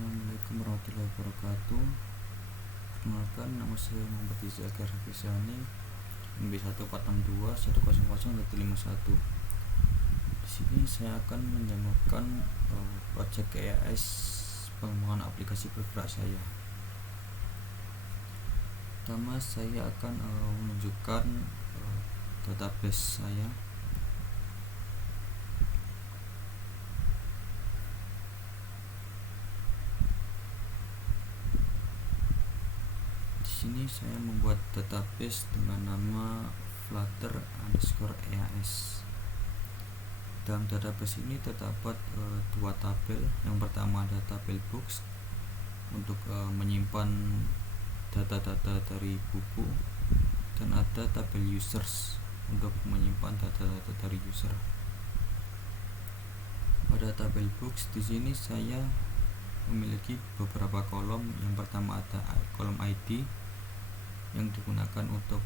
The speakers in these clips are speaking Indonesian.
Assalamualaikum warahmatullahi wabarakatuh. Perkenalkan, nama saya Muhammad Izakir Hafizani, MB1462100151. Di sini saya akan mendemokan proyek EAS pengembangan aplikasi bergerak saya. Pertama, saya akan menunjukkan database saya. Di sini saya membuat database dengan nama flutter_eas. Dalam database ini terdapat dua tabel. Yang pertama ada tabel books untuk menyimpan data-data dari buku, dan ada tabel users untuk menyimpan data-data dari user. Pada tabel books di sini saya memiliki beberapa kolom. Yang pertama ada kolom ID yang digunakan untuk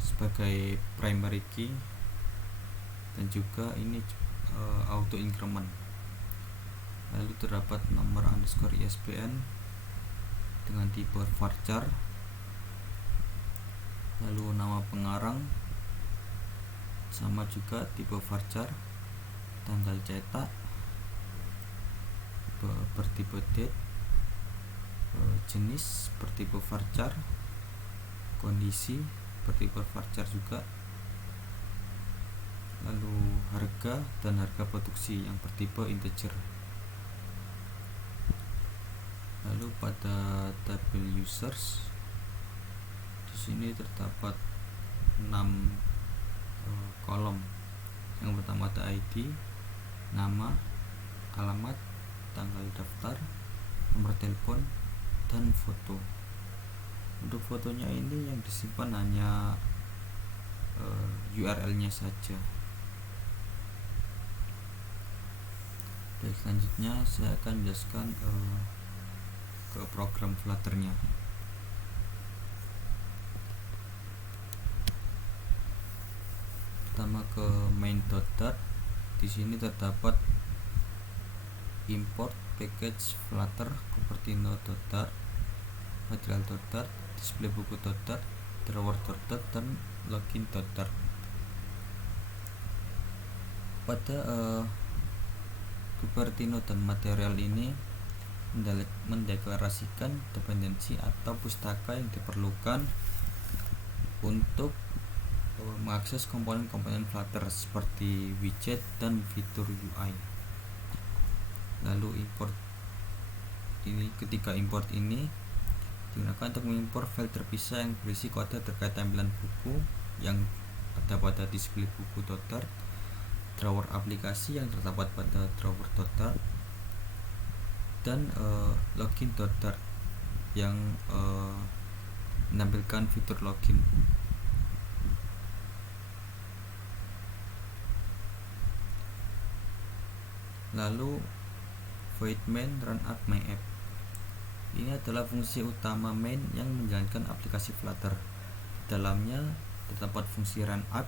sebagai primary key, dan juga ini auto increment. Lalu terdapat nomor _ISBN dengan tipe varchar, lalu nama pengarang sama juga tipe varchar, tanggal cetak bertipe date, jenis bertipe varchar, kondisi bertipe varchar juga, lalu harga dan harga produksi yang bertipe integer. Lalu pada tabel users di sini terdapat 6 kolom. Yang pertama ada ID, nama, alamat, tanggal daftar, nomor telepon, dan foto. Untuk fotonya ini yang disimpan hanya URL-nya saja. Dan selanjutnya saya akan jelaskan ke program Flutter-nya. Pertama ke main.dart. Di sini terdapat import package Flutter, Cupertino.dart, material.dart, display buku.dart, drawer.dart, dan login.dart. Pada Cupertino dan material ini mendeklarasikan dependensi atau pustaka yang diperlukan untuk mengakses komponen-komponen Flutter seperti widget dan fitur UI. Lalu ketika import ini digunakan untuk mengimpor file terpisah yang berisi kode terkait tampilan buku yang ada pada display buku.dart, drawer aplikasi yang terdapat pada drawer.dart, dan login.dart yang menampilkan fitur login. Lalu void main run app my app. Ini adalah fungsi utama main yang menjalankan aplikasi Flutter. Di dalamnya terdapat fungsi run app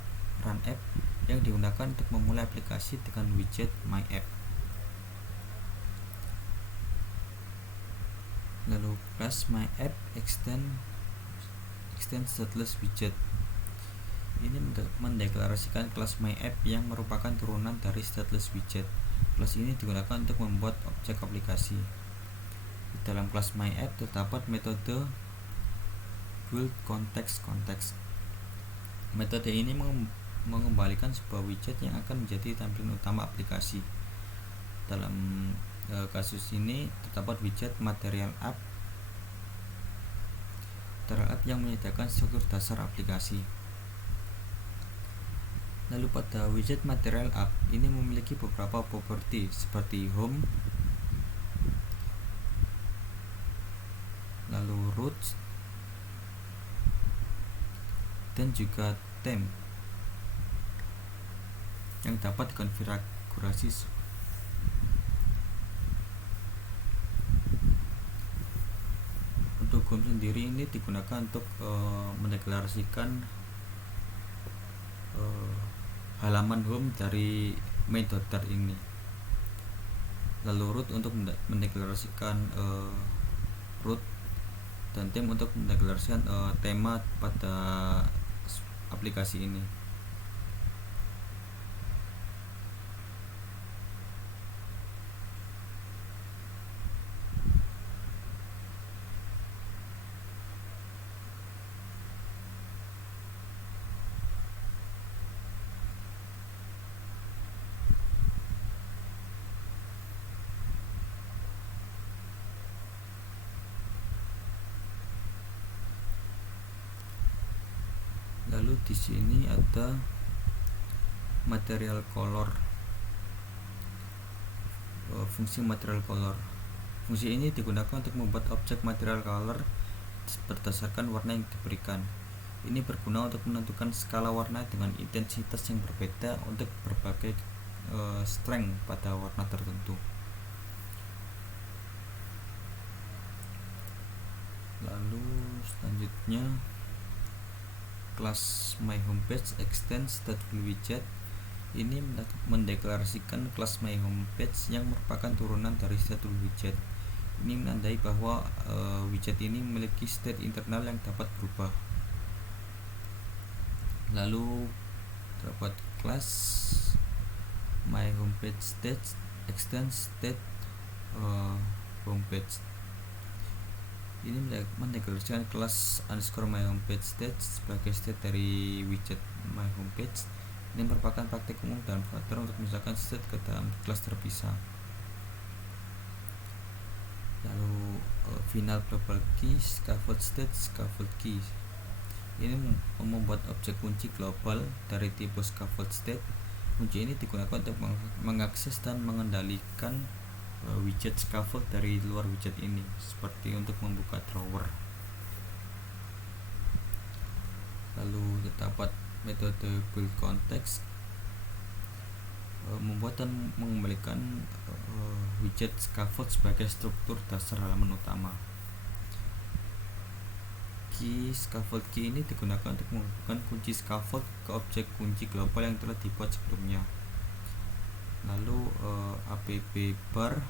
yang digunakan untuk memulai aplikasi dengan widget my app. Lalu class my app extend stateless widget. Ini mendeklarasikan kelas my app yang merupakan turunan dari stateless widget. Kelas ini digunakan untuk membuat objek aplikasi. Di dalam kelas my app terdapat metode build context. Metode ini mengembalikan sebuah widget yang akan menjadi tampilan utama aplikasi. Dalam kasus ini terdapat widget material app yang menyediakan struktur dasar aplikasi. Lalu pada widget material app ini memiliki beberapa properti seperti home, lalu root, dan juga theme yang dapat dikonfigurasi. Untuk home sendiri ini digunakan untuk mendeklarasikan halaman home dari main.dart ini. lalu root untuk mendeklarasikan root, dan theme untuk mendeklarasikan tema pada aplikasi ini. Lalu di sini ada material color, fungsi material color. Fungsi ini digunakan untuk membuat objek material color berdasarkan warna yang diberikan. Ini berguna untuk menentukan skala warna dengan intensitas yang berbeda untuk berbagai strength pada warna tertentu. Lalu selanjutnya, kelas myHomepage extends stateful widget ini mendeklarasikan kelas myHomepage yang merupakan turunan dari stateful widget. Ini menandai bahwa widget ini memiliki state internal yang dapat berubah. Lalu terdapat kelas myHomepage state extends state homepage. Ini mendeklarasikan kelas underscore myHomepage state sebagai state dari widget myHomepage. Ini merupakan praktik umum dalam Flutter untuk memisahkan state ke dalam kelas terpisah. Lalu final global key scaffold state scaffold key. Ini membuat objek kunci global dari tipe scaffold state. Kunci ini digunakan untuk mengakses dan mengendalikan widget scaffold dari luar widget ini, seperti untuk membuka drawer. Lalu terdapat metode build context, membuat dan mengembalikan widget scaffold sebagai struktur dasar halaman utama. Key scaffold key ini digunakan untuk menghubungkan kunci scaffold ke objek kunci global yang telah dibuat sebelumnya. Lalu app bar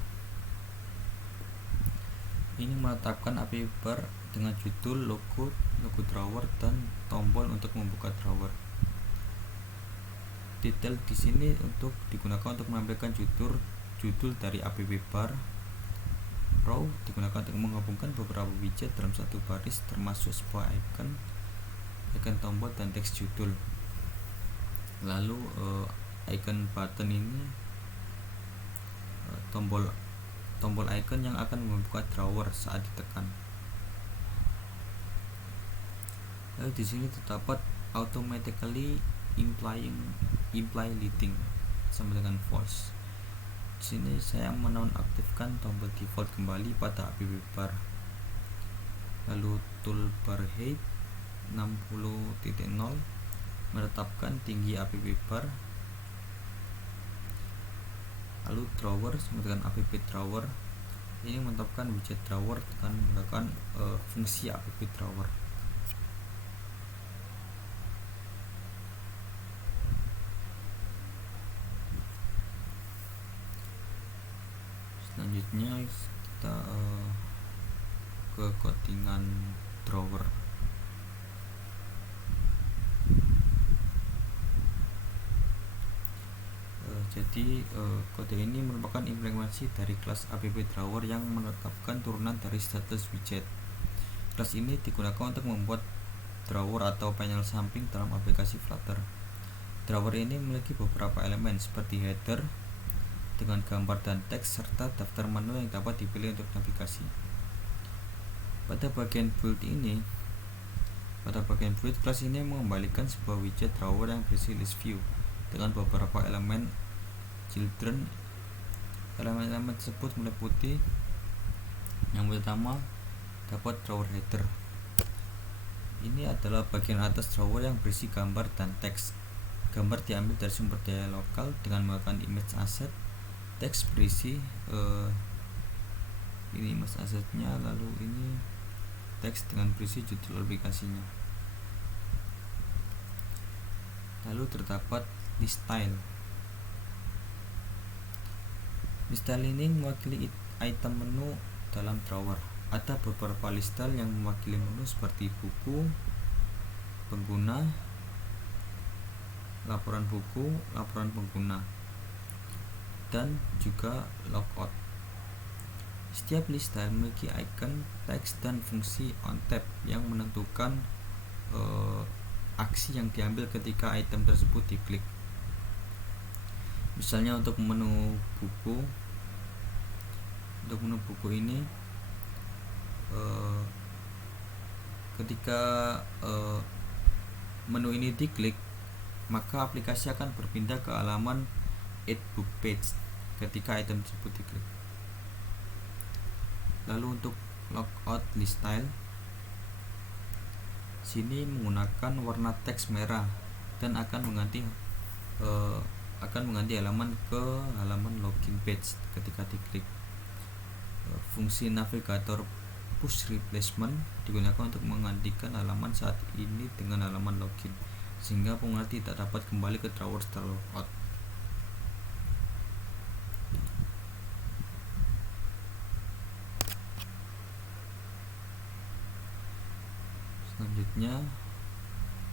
ini menetapkan app bar dengan judul, logo drawer, dan tombol untuk membuka drawer. Detail di sini digunakan untuk menampilkan judul dari app bar. Row digunakan untuk menghubungkan beberapa widget dalam satu baris, termasuk sebuah icon tombol, dan teks judul. Lalu icon button ini tombol icon yang akan membuka drawer saat ditekan. Lalu di sini terdapat automatically imply leading sama dengan false. Di sini saya menonaktifkan tombol default kembali pada app bar. Lalu toolbar height 60.0 menetapkan tinggi app bar. Lalu drawer sama dengan app drawer ini menetapkan widget drawer dengan menggunakan fungsi app drawer. Selanjutnya kita ke codingan drawer. Jadi kode ini merupakan implementasi dari kelas app drawer yang menetapkan turunan dari status widget. Kelas ini digunakan untuk membuat drawer atau panel samping dalam aplikasi Flutter. Drawer ini memiliki beberapa elemen seperti header dengan gambar dan teks, serta daftar menu yang dapat dipilih untuk navigasi. Pada bagian build, kelas ini mengembalikan sebuah widget drawer yang berisi list view dengan beberapa elemen children. Elemen-elemen tersebut meliputi yang pertama, dapat drawer header. Ini adalah bagian atas drawer yang berisi gambar dan teks. Gambar diambil dari sumber daya lokal dengan menggunakan image asset. Teks berisi ini image assetnya, lalu ini teks dengan berisi judul aplikasinya. Lalu terdapat list style. List style ini mewakili item menu dalam drawer. Ada beberapa list style yang mewakili menu seperti buku, pengguna, laporan buku, laporan pengguna, dan juga logout. Setiap list style memiliki icon, teks, dan fungsi on tab yang menentukan aksi yang diambil ketika item tersebut diklik. Misalnya untuk menu buku ini ketika menu ini diklik, maka aplikasi akan berpindah ke halaman Add Book Page ketika item tersebut diklik. Lalu untuk logout list style, sini menggunakan warna teks merah dan akan mengganti halaman ke halaman login page ketika diklik. Fungsi navigator push replacement digunakan untuk menggantikan halaman saat ini dengan halaman login, sehingga pengguna tidak dapat kembali ke drawer setelah logout. Selanjutnya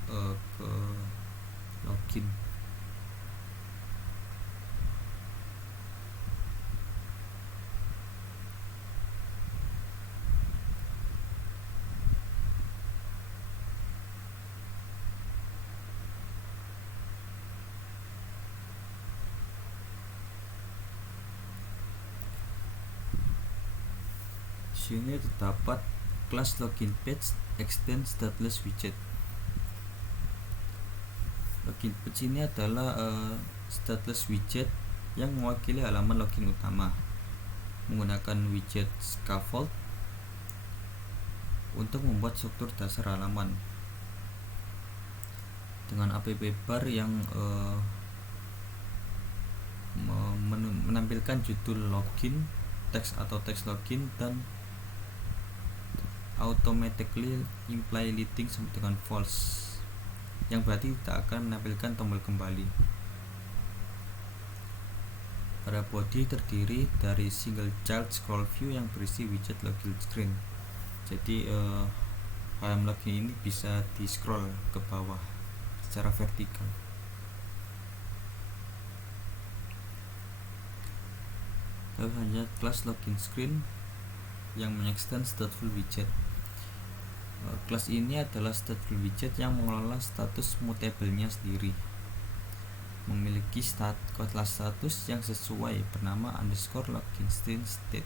ke login. Sini terdapat kelas login page extend stateless widget. Login page ini adalah stateless widget yang mewakili halaman login utama menggunakan widget scaffold untuk membuat struktur dasar halaman dengan app bar yang menampilkan judul login, teks atau teks login, dan automatically imply leading sampai dengan false, yang berarti tidak akan menampilkan tombol kembali. Pada body terdiri dari single child scroll view yang berisi widget login screen. Jadi halaman login ini bisa di scroll ke bawah secara vertikal. Lalu hanya kelas login screen yang mengextend stateful widget. Kelas ini adalah stateful widget yang mengelola status mutable-nya sendiri, memiliki kelas status yang sesuai bernama underscore login screen state.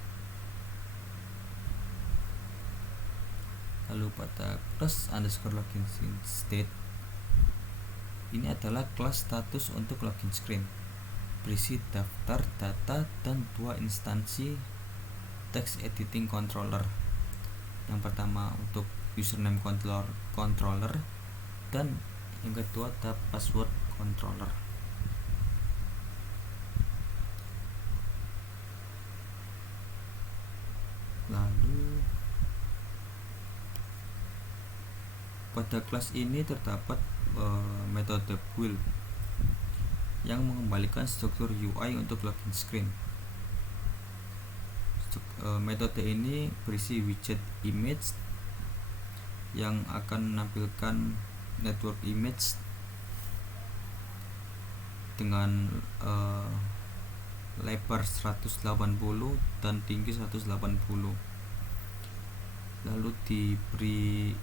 Lalu pada kelas underscore login screen state ini adalah kelas status untuk login screen, berisi daftar data dan dua instansi text editing controller. Yang pertama untuk username controller dan yang kedua ada password controller. Lalu pada kelas ini terdapat metode build yang mengembalikan struktur UI untuk login screen. Metode ini berisi widget image yang akan menampilkan network image dengan lebar 180 dan tinggi 180. Lalu diberi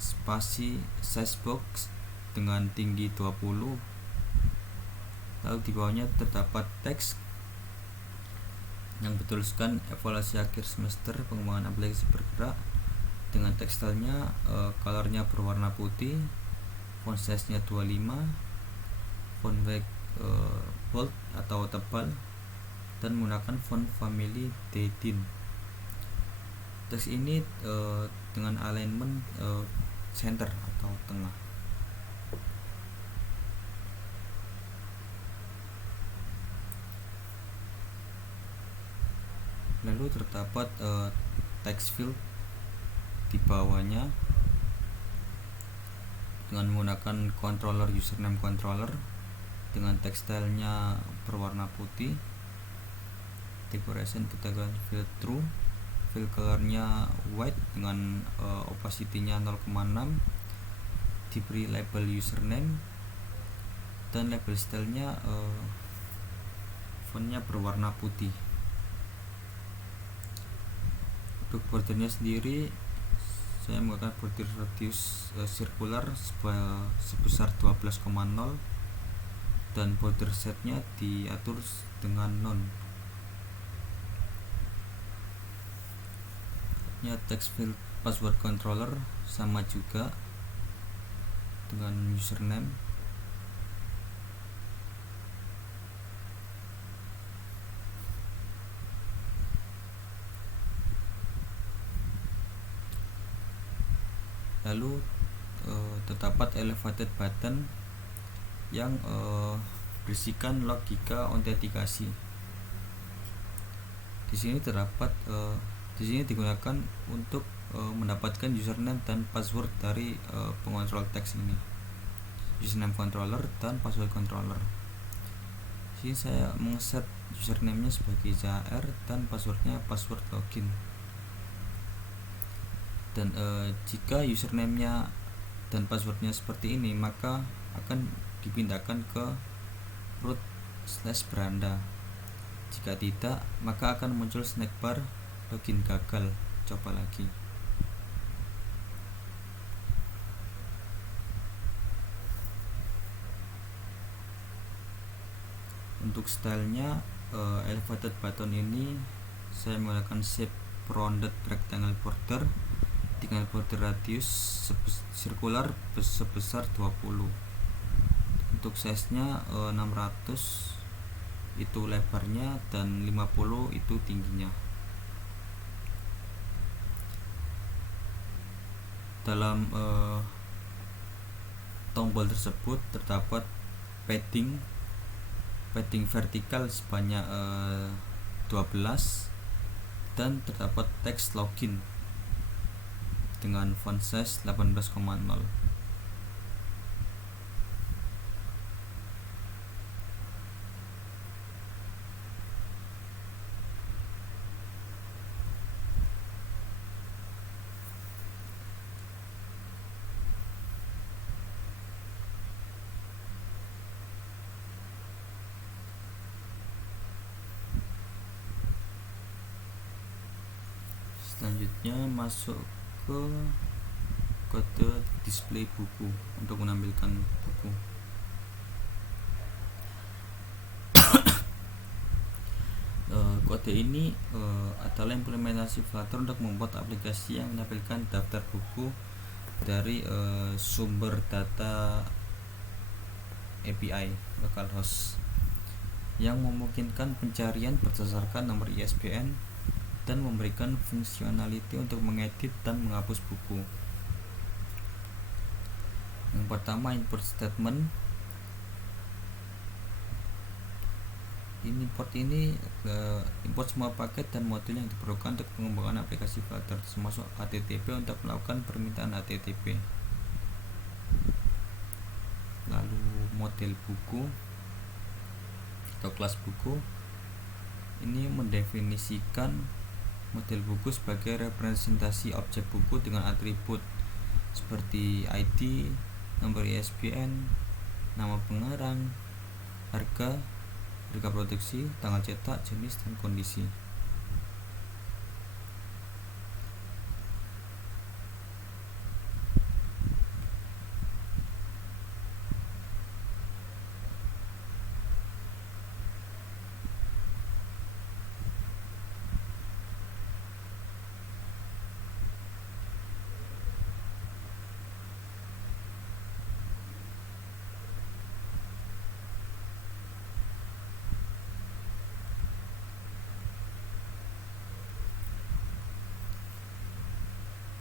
spasi size box dengan tinggi 20. Lalu di bawahnya terdapat teks yang bertuliskan evaluasi akhir semester pengembangan aplikasi bergerak dengan tekstilnya, colornya berwarna putih, font size nya 25, font weight bold atau tebal, dan menggunakan font family D-thin. Teks ini dengan alignment center atau tengah. Lalu terdapat text field di bawahnya dengan menggunakan controller username controller dengan tekstilnya berwarna putih, decoration kita gunakan fill true, fill colornya white dengan opacity-nya 0,6, diberi label username, dan label style-nya fontnya berwarna putih. Untuk bordernya sendiri saya menggunakan border radius circular sebesar 12,0 dan border setnya diatur dengan none. Text field password controller sama juga dengan username. Lalu terdapat elevated button yang berisikan logika autentikasi. Di sini digunakan untuk mendapatkan username dan password dari pengontrol teks ini, username controller dan password controller. Di sini saya mengset username-nya sebagai JR dan passwordnya password login. Dan jika username-nya dan passwordnya seperti ini, maka akan dipindahkan ke root/beranda. Jika tidak, maka akan muncul snack bar login gagal, coba lagi. Untuk stylenya elevated button ini saya menggunakan shape rounded rectangle border dengan border radius circular sebesar 20. Untuk size-nya 600 itu lebarnya dan 50 itu tingginya. Dalam tombol tersebut terdapat padding vertikal sebanyak 12 dan terdapat teks login dengan font size 18,0. Selanjutnya masuk ke kode display buku untuk menampilkan buku. Kode ini adalah implementasi Flutter untuk membuat aplikasi yang menampilkan daftar buku dari sumber data API localhost yang memungkinkan pencarian berdasarkan nomor ISBN dan memberikan fungsionality untuk mengedit dan menghapus buku. Yang pertama, import statement. Import semua paket dan modul yang diperlukan untuk pengembangan aplikasi Flutter, termasuk HTTP untuk melakukan permintaan HTTP. Lalu model buku atau kelas buku ini mendefinisikan model buku sebagai representasi objek buku dengan atribut seperti ID, nomor ISBN, nama pengarang, harga produksi, tanggal cetak, jenis, dan kondisi.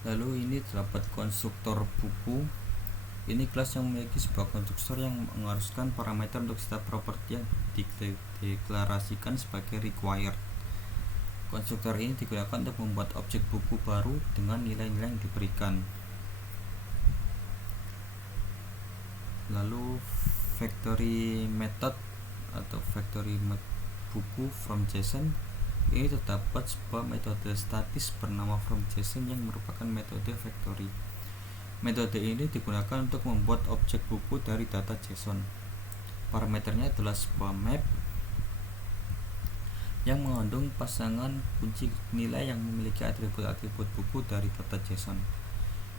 Lalu ini terdapat konstruktor buku. Ini kelas yang memiliki sebuah konstruktor yang mengharuskan parameter untuk setiap properti yang dideklarasikan sebagai required. Konstruktor ini digunakan untuk membuat objek buku baru dengan nilai-nilai yang diberikan. Lalu factory method atau factory buku from JSON ini terdapat sebuah metode statis bernama FromJSON yang merupakan metode factory. Metode ini digunakan untuk membuat objek buku dari data JSON. Parameternya adalah sebuah map yang mengandung pasangan kunci nilai yang memiliki atribut-atribut buku dari data JSON.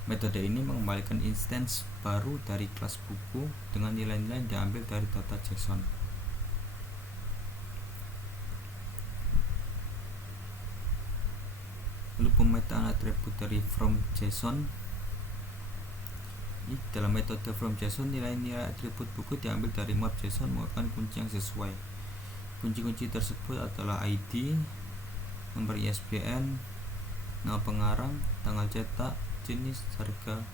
Metode ini mengembalikan instance baru dari kelas buku dengan nilai-nilai yang diambil dari data JSON. Lalu pemetaan atribut dari FromJSON. Dalam metode FromJSON, nilai-nilai atribut buku diambil dari map JSON menggunakan kunci yang sesuai. Kunci-kunci tersebut adalah ID, nomor ISBN, nama pengarang, tanggal cetak, jenis, harga,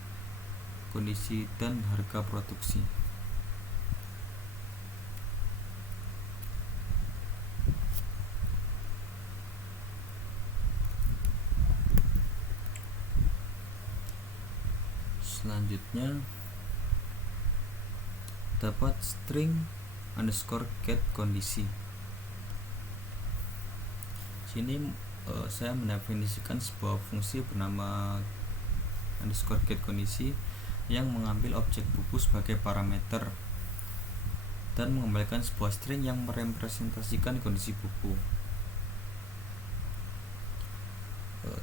kondisi, dan harga produksi. Selanjutnya dapat string underscore get kondisi. Sini saya mendefinisikan sebuah fungsi bernama underscore get kondisi yang mengambil objek buku sebagai parameter dan mengembalikan sebuah string yang merepresentasikan kondisi buku.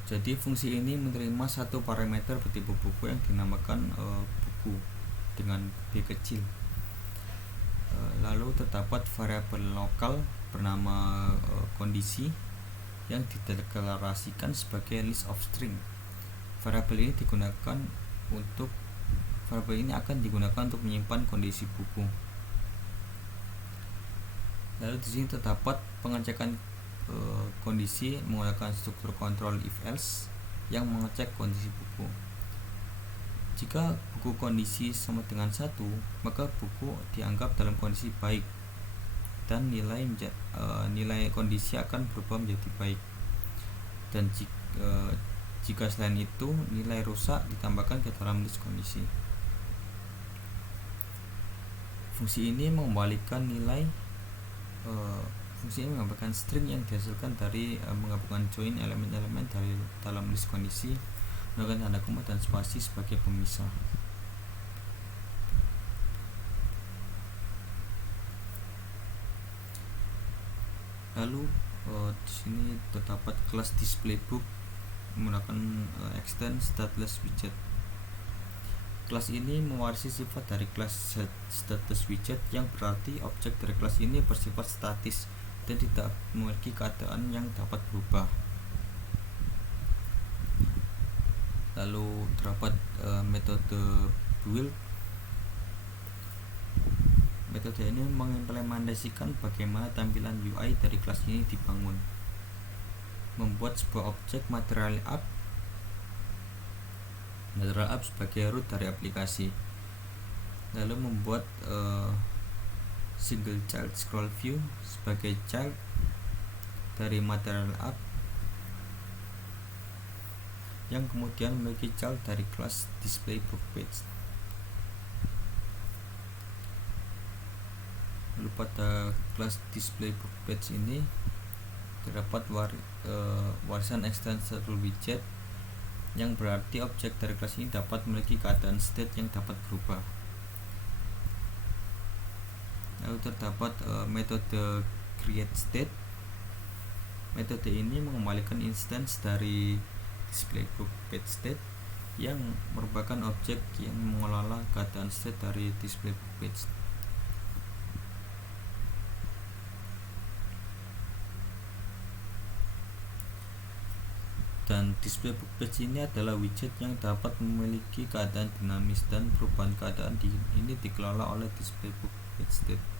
Jadi fungsi ini menerima satu parameter bertipe buku yang dinamakan buku dengan B kecil. Lalu terdapat variabel lokal bernama kondisi yang dideklarasikan sebagai list of string. Variabel ini akan digunakan untuk menyimpan kondisi buku. Lalu di sini terdapat pengecekan kondisi menggunakan struktur kontrol if else yang mengecek kondisi buku. Jika buku kondisi sama dengan 1, maka buku dianggap dalam kondisi baik dan nilai kondisi akan berubah menjadi baik. Dan jika selain itu nilai rusak ditambahkan ke dalam list kondisi. Fungsi ini mengembalikan string yang dihasilkan dari menggabungkan join elemen-elemen dari dalam list kondisi menggunakan tanda koma dan spasi sebagai pemisah. Lalu di sini terdapat kelas displayBook menggunakan extend stateless widget. Kelas ini mewarisi sifat dari kelas status widget yang berarti objek dari kelas ini bersifat statis dan tidak memiliki keadaan yang dapat berubah. Lalu terdapat metode build. Metode ini mengimplementasikan bagaimana tampilan UI dari kelas ini dibangun. Membuat sebuah objek material app sebagai root dari aplikasi. Lalu membuat single child scroll view sebagai child dari material app yang kemudian memiliki child dari kelas displayBookPage. Lalu pada kelas displayBookPage ini terdapat warisan extendable widget yang berarti objek dari kelas ini dapat memiliki keadaan state yang dapat berubah. Lalu terdapat metode createState. Metode ini mengembalikan instance dari displayBookPageState yang merupakan objek yang mengelola keadaan state dari displayBookPage. Dan displayBookPage ini adalah widget yang dapat memiliki keadaan dinamis dan perubahan keadaan ini dikelola oleh displayBookPageState.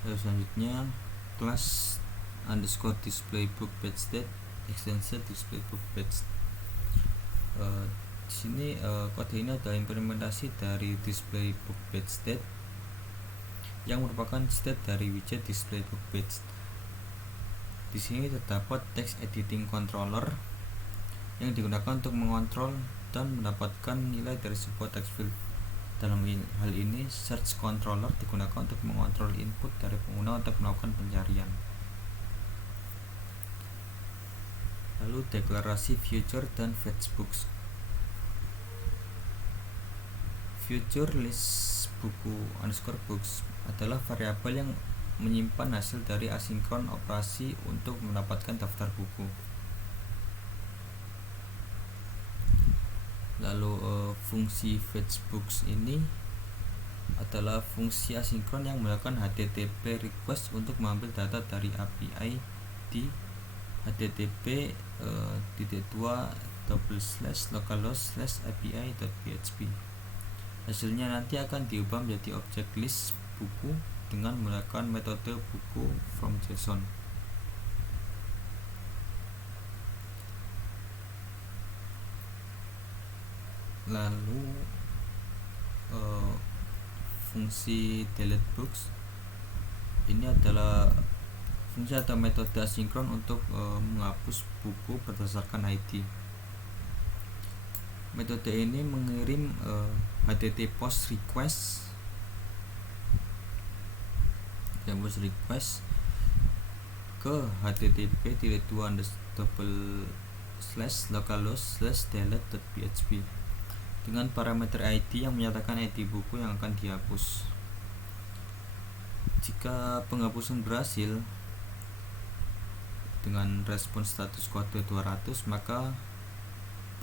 Lalu selanjutnya kelas underscore displayBookPageState extension displayBookPage. Di sini kode ini adalah implementasi dari displayBookPageState yang merupakan state dari widget displayBookPage. Di sini terdapat text editing controller yang digunakan untuk mengontrol dan mendapatkan nilai dari sebuah text field. Dalam hal ini, search controller digunakan untuk mengontrol input dari pengguna untuk melakukan pencarian. Lalu deklarasi future dan fetch books. Future list buku _books adalah variabel yang menyimpan hasil dari asinkron operasi untuk mendapatkan daftar buku. Lalu fungsi fetch books ini adalah fungsi asinkron yang melakukan HTTP request untuk mengambil data dari API di http://localhost/api.php. Hasilnya nanti akan diubah menjadi objek list buku dengan menggunakan metode buku from JSON. Lalu fungsi delete books ini adalah fungsi atau metode asinkron untuk menghapus buku berdasarkan ID. Metode ini mengirim HTTP post request ke http://localhost/delete.php dengan parameter ID yang menyatakan ID buku yang akan dihapus. Jika penghapusan berhasil dengan respon status kode 200, maka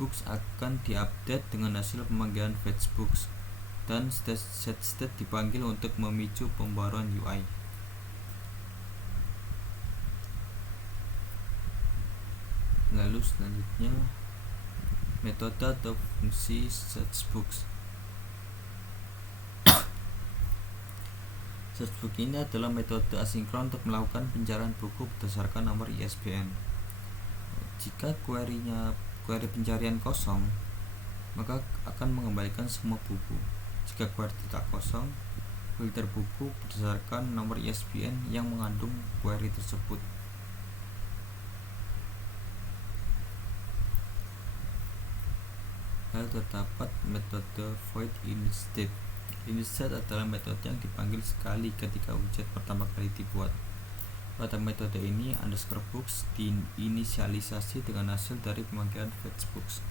books akan diupdate dengan hasil pemanggilan fetch books dan setState dipanggil untuk memicu pembaruan UI. Lalu selanjutnya metode atau fungsi search books. Search book ini adalah metode asinkron untuk melakukan pencarian buku berdasarkan nomor ISBN. Jika query pencarian kosong, maka akan mengembalikan semua buku. Jika query tidak kosong, filter buku berdasarkan nomor ISBN yang mengandung query tersebut. Lalu terdapat metode void initstate. Initstate adalah metode yang dipanggil sekali ketika widget pertama kali dibuat. Pada metode ini, _books diinisialisasi dengan hasil dari pemanggilan fetch books.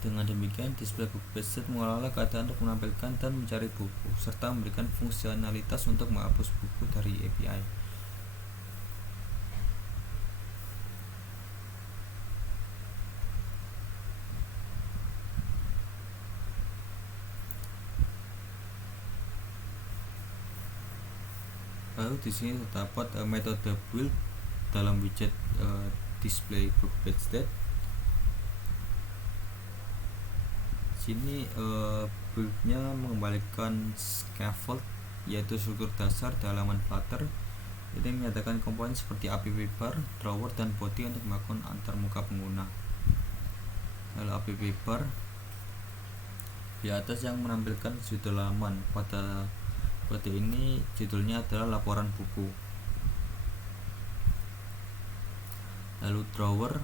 Dengan demikian, display book page mengolah keadaan untuk menampilkan dan mencari buku, serta memberikan fungsionalitas untuk menghapus buku dari API. Lalu di sini terdapat metode build dalam widget display book page state. Sini buildnya mengembalikan scaffold, yaitu struktur dasar di halaman Flutter. Ini menyatakan komponen seperti app bar, drawer, dan body untuk melakukan antarmuka pengguna. Lalu app bar di atas yang menampilkan judul halaman. Pada kode ini judulnya adalah laporan buku. Lalu drawer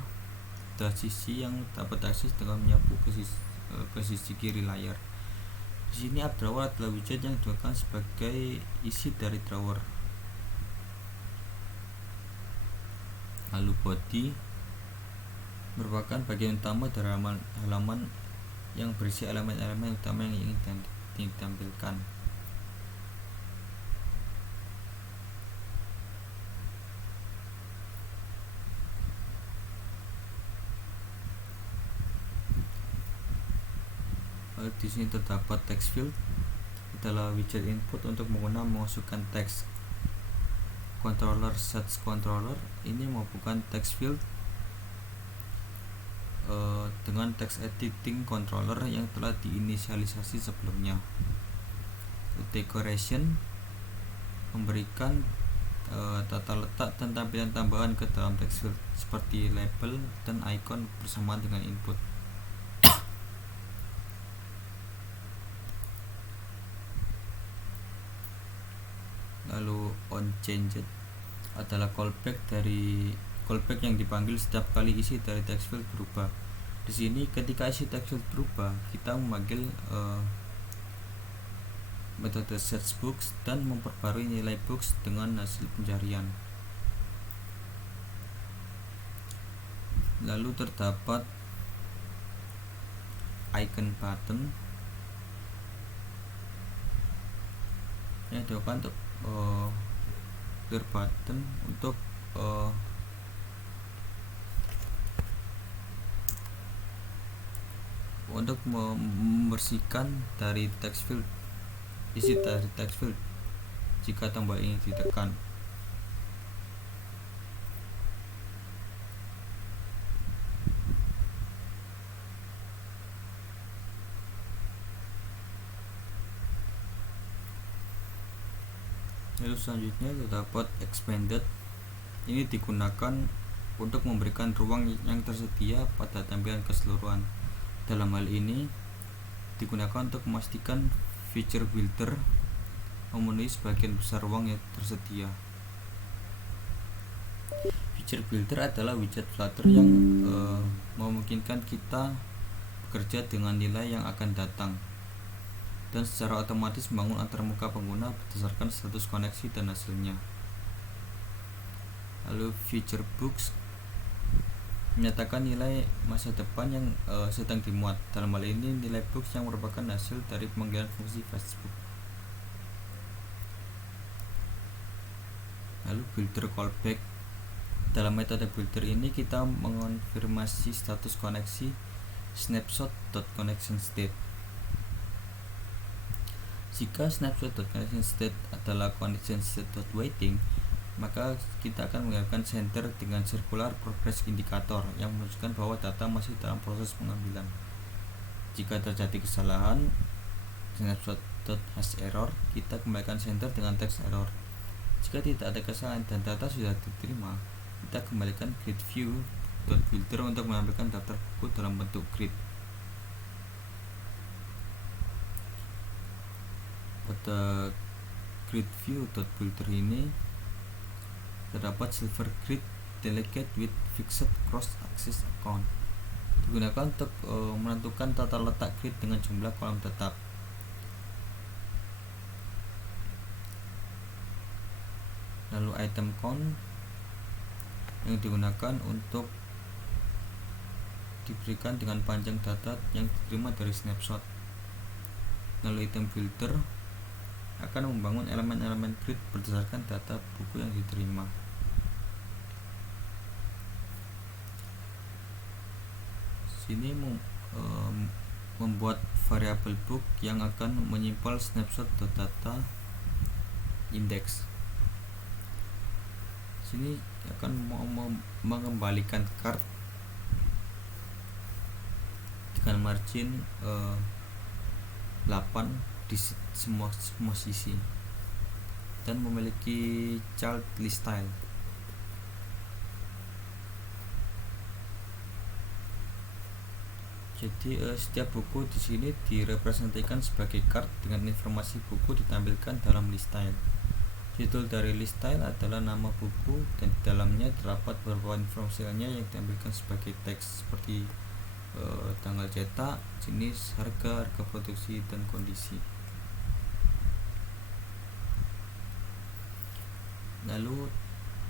adalah sisi yang dapat akses dengan menyapu ke sisi kiri layar. Di sini app drawer adalah widget yang digunakan sebagai isi dari drawer. Lalu body merupakan bagian utama dari halaman yang berisi elemen-elemen utama yang ingin ditampilkan. Di sini terdapat text field adalah widget input untuk pengguna memasukkan teks. Controller search controller ini merupakan text field dengan text editing controller yang telah diinisialisasi sebelumnya. Decoration memberikan tata letak dan tampilan tambahan ke dalam text field seperti label dan icon bersamaan dengan input. Lalu onChanged adalah callback dari callback yang dipanggil setiap kali isi dari text field berubah. Di sini ketika isi text field berubah, kita memanggil metode search books dan memperbarui nilai books dengan hasil pencarian. Lalu terdapat icon button yang digunakan untuk clear button untuk membersihkan dari text field, isi dari text field jika tombol ini ditekan. Lalu selanjutnya terdapat expanded. Ini digunakan untuk memberikan ruang yang tersedia pada tampilan keseluruhan. Dalam hal ini digunakan untuk memastikan feature builder memenuhi sebagian besar ruang yang tersedia. Feature builder adalah widget Flutter yang memungkinkan kita bekerja dengan nilai yang akan datang dan secara otomatis membangun antarmuka pengguna berdasarkan status koneksi dan hasilnya. Lalu feature books menyatakan nilai masa depan yang sedang dimuat. Dalam hal ini nilai books yang merupakan hasil dari pemanggilan fungsi Facebook. Lalu builder callback. Dalam metode builder ini kita mengonfirmasi status koneksi snapshot.connectionState. Jika snapshot.connectionState adalah connectionState.waiting, maka kita akan menggunakan center dengan circular progress indicator yang menunjukkan bahwa data masih dalam proses pengambilan. Jika terjadi kesalahan snapshot.hasError, kita kembalikan center dengan text error. Jika tidak ada kesalahan dan data sudah diterima, kita kembalikan grid view.builder untuk menampilkan daftar buku dalam bentuk grid. Pada grid view.builder ini terdapat silver grid delegate with fixed cross axis account, digunakan untuk menentukan tata letak grid dengan jumlah kolom tetap. Lalu item count yang digunakan untuk diberikan dengan panjang data yang diterima dari snapshot. Lalu item builder akan membangun elemen-elemen grid berdasarkan data buku yang diterima. Sini membuat variabel book yang akan menyimpan snapshot.data index. Sini akan mengembalikan card dengan margin 8 di semua sisi dan memiliki child list style. Jadi setiap buku di sini direpresentasikan sebagai card dengan informasi buku ditampilkan dalam list style. Judul dari list style adalah nama buku dan di dalamnya terdapat beberapa informasi lainnya yang ditampilkan sebagai teks seperti tanggal cetak, jenis, harga produksi, dan kondisi. Lalu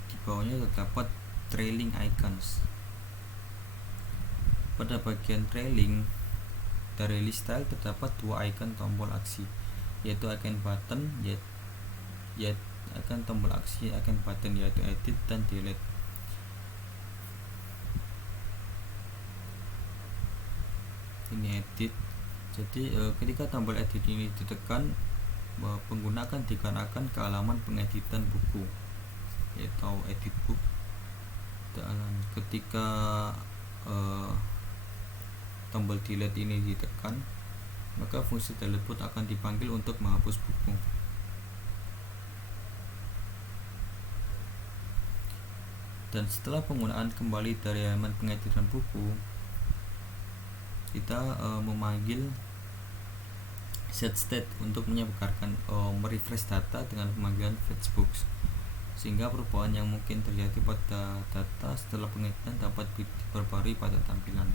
di bawahnya terdapat trailing icons. Pada bagian trailing dari list style terdapat dua icon tombol aksi, yaitu icon button yaitu icon tombol aksi icon button yaitu edit dan delete. Ini edit. Jadi ketika tombol edit ini ditekan, pengguna akan dikenakan ke halaman pengeditan buku yaitu edit book. Dan ketika tombol delete ini ditekan, maka fungsi delete book akan dipanggil untuk menghapus buku. Dan setelah penggunaan kembali dari halaman pengeditan buku, kita memanggil set state untuk menyebarkan merefresh data dengan pemanggilan fetch books. sehingga perubahan yang mungkin terjadi pada data setelah pengeditan dapat diperbarui pada tampilan.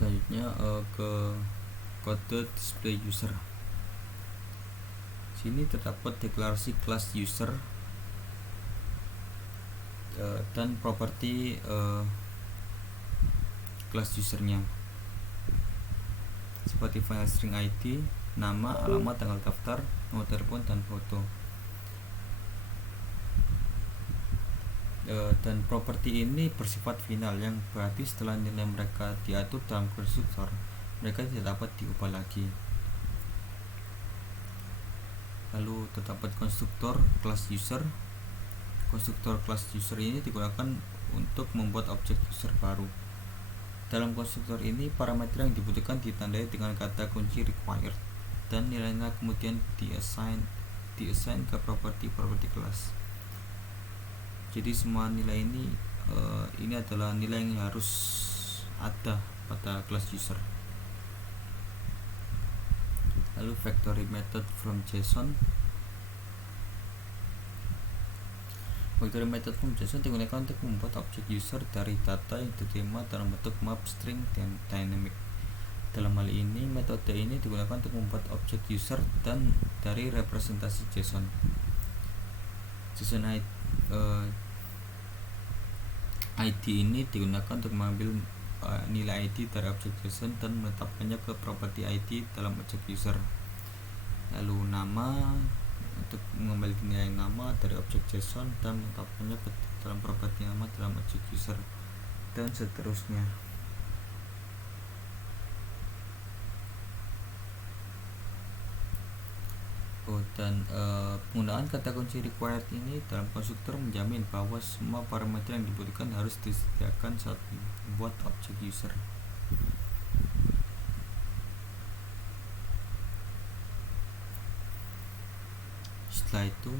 Selanjutnya ke kode display user. Sini terdapat deklarasi kelas user dan properti kelas usernya seperti file string ID, nama, alamat, tanggal daftar, nomor telepon, dan foto. Dan properti ini bersifat final, yang berarti setelah nilai mereka diatur dalam konstruktor, mereka tidak dapat diubah lagi. Lalu terdapat konstruktor kelas user. Konstruktor kelas user ini digunakan untuk membuat objek user baru. Dalam konstruktor ini, parameter yang dibutuhkan ditandai dengan kata kunci required, dan nilainya kemudian diassign ke properti kelas. Jadi semua nilai ini adalah nilai yang harus ada pada kelas user. Lalu factory method from JSON. Factory method from JSON digunakan untuk membuat objek user dari data yang diterima dalam bentuk map, string, dan dynamic. Dalam hal ini, metode ini digunakan untuk membuat objek user dan dari representasi JSON. ID ini digunakan untuk mengambil nilai ID dari objek JSON dan menetapkannya ke properti ID dalam objek user. Lalu nama untuk mengembalikan nilai nama dari objek JSON dan menetapkannya ke dalam properti nama dalam objek user, dan seterusnya. Dan penggunaan kata kunci required ini dalam konstruktor menjamin bahwa semua parameter yang dibutuhkan harus disediakan saat membuat objek user. Setelah itu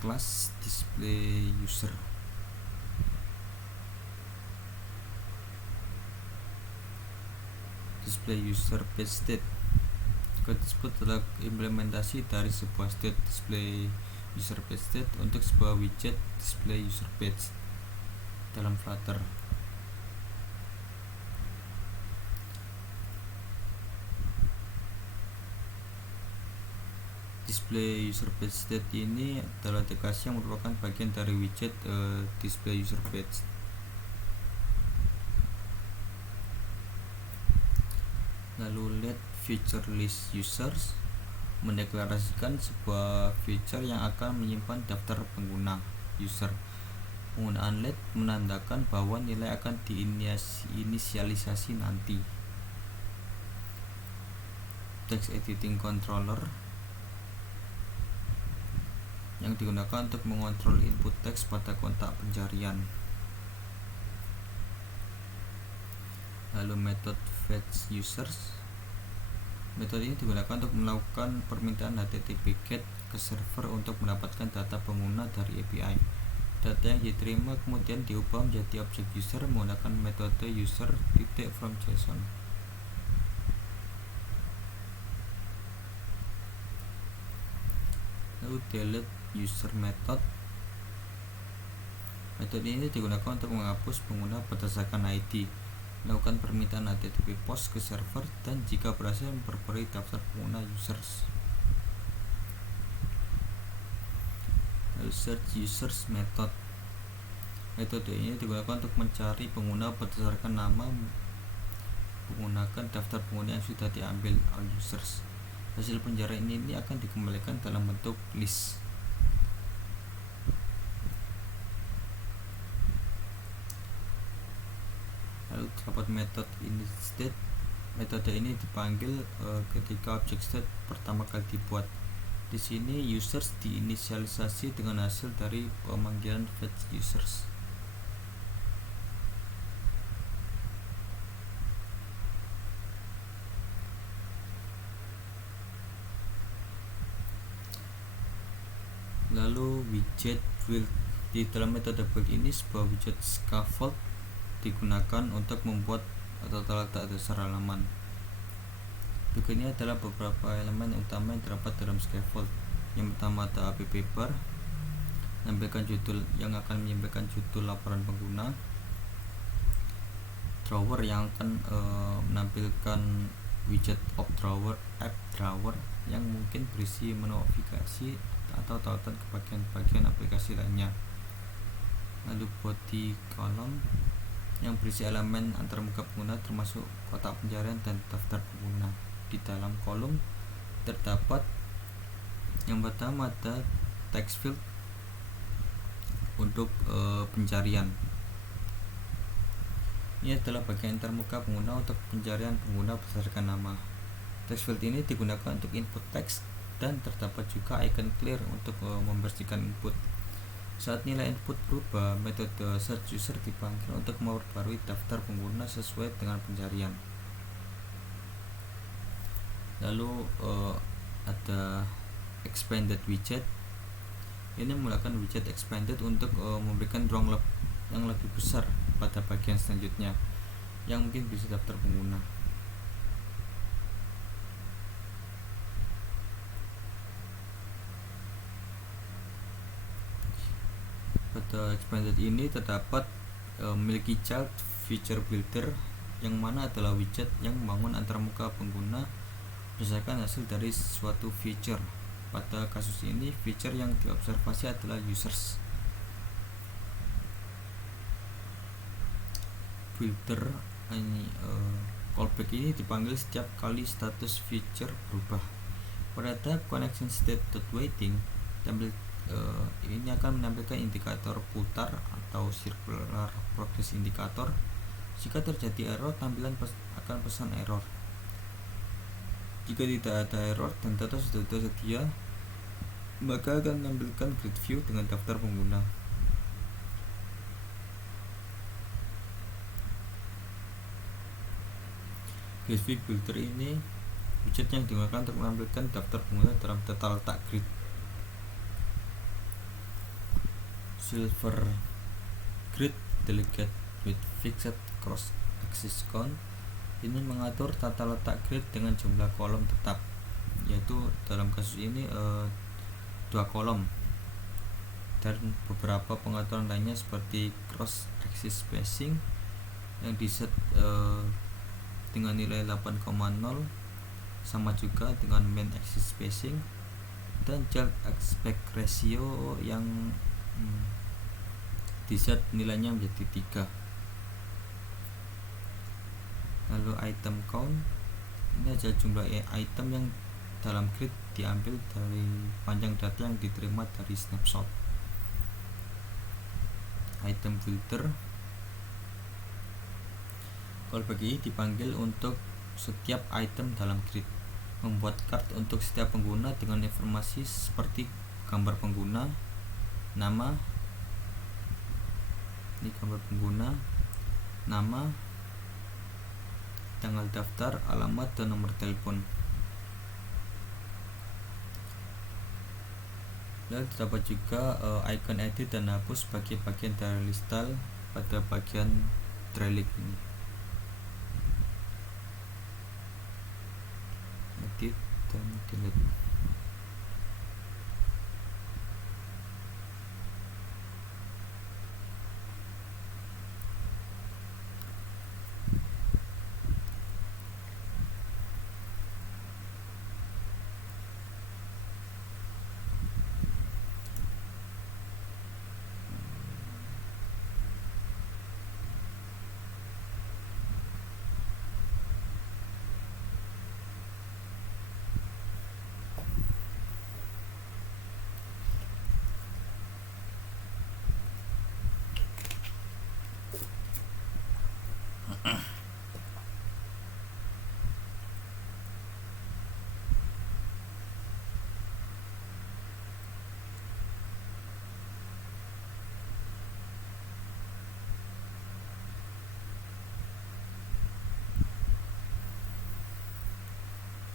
kelas display user. Display user page state. Kode tersebut adalah implementasi dari sebuah state display user page state untuk sebuah widget display user page dalam Flutter. Display user page state ini adalah deklarasi yang merupakan bagian dari widget display user page. Lalu let feature list users mendeklarasikan sebuah feature yang akan menyimpan daftar pengguna user. Penggunaan let menandakan bahwa nilai akan diinisialisasi nanti. Text editing controller yang digunakan untuk mengontrol input teks pada kontak pencarian. Lalu metode fetch users. Metode ini digunakan untuk melakukan permintaan HTTP GET ke server untuk mendapatkan data pengguna dari API. Data yang diterima kemudian diubah menjadi objek user menggunakan metode user from JSON. Lalu delete user method. Metode ini digunakan untuk menghapus pengguna berdasarkan ID, melakukan permintaan HTTP post ke server, dan jika berhasil memperbarui daftar pengguna users. Lalu search users method. Metode ini digunakan untuk mencari pengguna berdasarkan nama menggunakan daftar pengguna yang sudah diambil all users. Hasil pencarian ini akan dikembalikan dalam bentuk list. Lalu terdapat metode init state. Metode ini dipanggil ketika objek state pertama kali dibuat. Di sini users diinisialisasi dengan hasil dari pemanggilan fetch users. Lalu widget build. Di dalam metode build ini sebuah widget scaffold digunakan untuk membuat tata letak dasar halaman. Berikut ini adalah beberapa elemen utama yang terdapat dalam scaffold. Yang pertama ada app bar, menampilkan judul yang akan menyampaikan judul laporan pengguna. Drawer yang akan menampilkan widget of drawer, app drawer yang mungkin berisi menu navigasi atau tautan ke bagian-bagian aplikasi lainnya. Lalu body column yang berisi elemen antarmuka pengguna termasuk kotak pencarian dan daftar pengguna. Di dalam kolom terdapat yang pertama ada text field untuk pencarian. Ini adalah bagian antarmuka pengguna untuk pencarian pengguna berdasarkan nama. Text field ini digunakan untuk input teks dan terdapat juga icon clear untuk membersihkan input. Saat nilai input berubah, metode search user dipanggil untuk memperbarui daftar pengguna sesuai dengan pencarian. Lalu ada expanded widget. Ini menggunakan widget expanded untuk memberikan ruang yang lebih besar pada bagian selanjutnya yang mungkin bisa daftar pengguna. Pada expanded ini terdapat memiliki child feature builder yang mana adalah widget yang membangun antarmuka pengguna berdasarkan hasil dari suatu feature. Pada kasus ini feature yang diobservasi adalah users. Builder ini callback ini dipanggil setiap kali status feature berubah. Pada connection state.waiting tampil ini akan menampilkan indikator putar atau circular progress indicator. Jika terjadi error, tampilan akan pesan error. Jika tidak ada error dan data sudah tersedia, maka akan menampilkan grid view dengan daftar pengguna. Grid view builder ini widget yang digunakan untuk menampilkan daftar pengguna dalam tata letak grid. Silver grid delegate with fixed cross axis count ini mengatur tata letak grid dengan jumlah kolom tetap, yaitu dalam kasus ini 2 kolom, dan beberapa pengaturan lainnya seperti cross axis spacing yang diset dengan nilai 8,0 sama juga dengan main axis spacing, dan child aspect ratio yang diset nilainya menjadi 3. Lalu item count ini adalah jumlah item yang dalam grid diambil dari panjang data yang diterima dari snapshot. Item filter callback ini dipanggil untuk setiap item dalam grid. Membuat card untuk setiap pengguna dengan informasi seperti gambar pengguna, nama, ini gambar pengguna, nama, tanggal daftar, alamat, dan nomor telepon. Dan terdapat juga icon edit dan hapus sebagai bagian dari lista pada bagian trailing ini. Edit dan delete.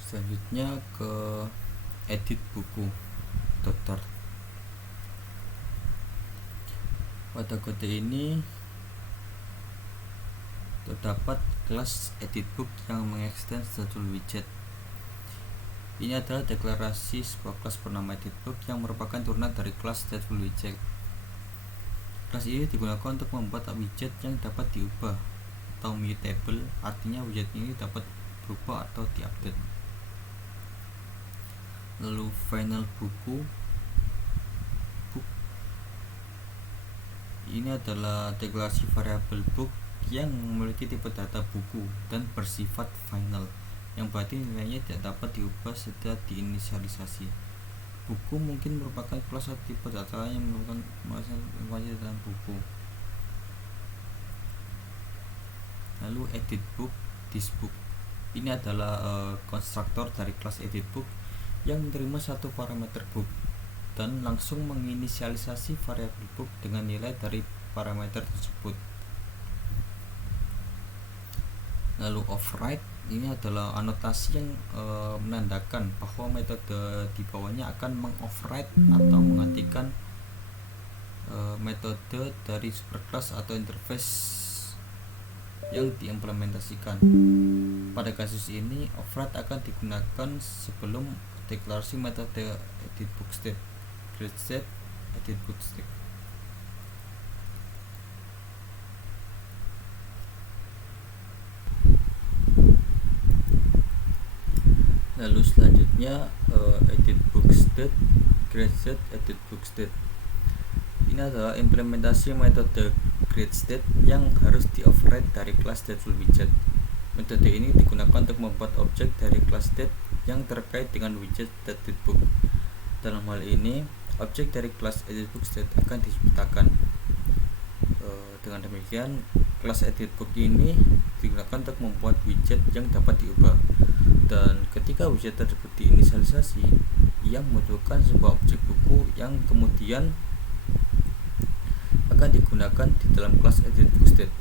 Selanjutnya ke edit buku daftar. Pada kode ini terdapat kelas edit book yang mengekstend stateful widget. Ini adalah deklarasi sebuah kelas bernama edit book yang merupakan turunan dari kelas stateful widget. Kelas ini digunakan untuk membuat widget yang dapat diubah atau mutable, artinya widget ini dapat berubah atau diupdate. Lalu final buku book ini adalah deklarasi variabel book yang memiliki tipe data buku dan bersifat final, yang berarti nilainya tidak dapat diubah setelah diinisialisasi. Buku mungkin merupakan kelas atau tipe data yang merupakan informasi dalam buku. Lalu edit book, this book ini adalah konstruktor dari kelas edit book yang menerima satu parameter book dan langsung menginisialisasi variabel book dengan nilai dari parameter tersebut. Lalu override ini adalah anotasi yang menandakan bahwa metode di bawahnya akan mengoverride atau menggantikan metode dari superclass atau interface yang diimplementasikan. Pada kasus ini, override akan digunakan sebelum deklarasi metode edit book state, create state, edit book state. Lalu selanjutnya edit book state, create state, edit book state. Ini adalah implementasi metode create state yang harus di-override dari kelas stateful widget. Metode ini digunakan untuk membuat objek dari kelas state yang terkait dengan widget edit book. Dalam hal ini, objek dari kelas edit book state akan diciptakan. Dengan demikian, kelas edit book ini digunakan untuk membuat widget yang dapat diubah. Dan ketika widget tersebut diinisialisasi, ia membutuhkan sebuah objek buku yang kemudian akan digunakan di dalam kelas edit book state.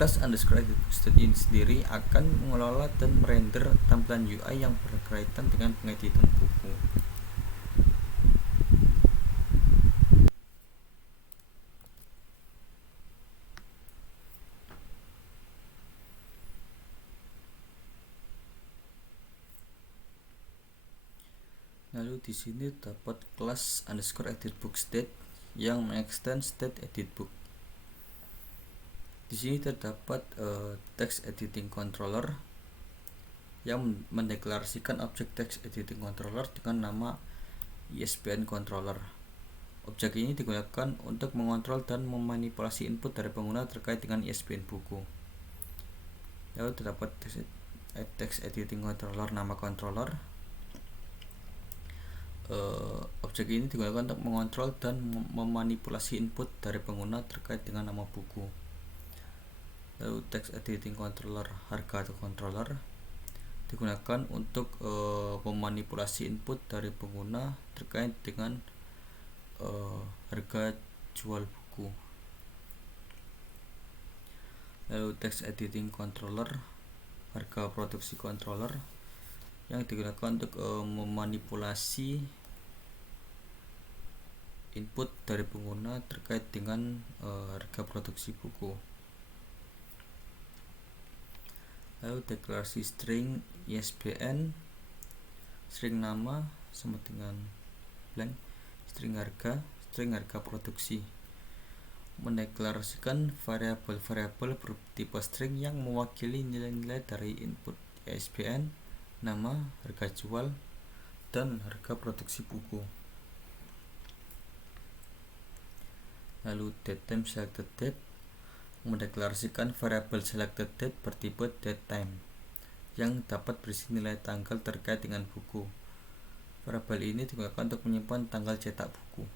Kelas underscore edit book state ini sendiri akan mengelola dan merender tampilan UI yang berkaitan dengan pengeditan buku. Lalu di sini dapat kelas underscore edit book state yang mengextend state edit book. Di sini terdapat text editing controller yang mendeklarasikan objek text editing controller dengan nama ISBN controller. Objek ini digunakan untuk mengontrol dan memanipulasi input dari pengguna terkait dengan ISBN buku. Lalu terdapat text editing controller nama controller. Objek ini digunakan untuk mengontrol dan memanipulasi input dari pengguna terkait dengan nama buku. Lalu text editing controller harga atau controller digunakan untuk memanipulasi input dari pengguna terkait dengan harga jual buku. Lalu text editing controller harga produksi controller yang digunakan untuk memanipulasi input dari pengguna terkait dengan harga produksi buku. Lalu deklarasi string ISBN, string nama sama dengan blank, string harga produksi, mendeklarasikan variabel-variabel bertipe string yang mewakili nilai-nilai dari input ISBN, nama, harga jual, dan harga produksi buku. Lalu datetime selected date mendeklarasikan variabel selected date bertipe datetime yang dapat berisi nilai tanggal terkait dengan buku. Variabel ini digunakan untuk menyimpan tanggal cetak buku.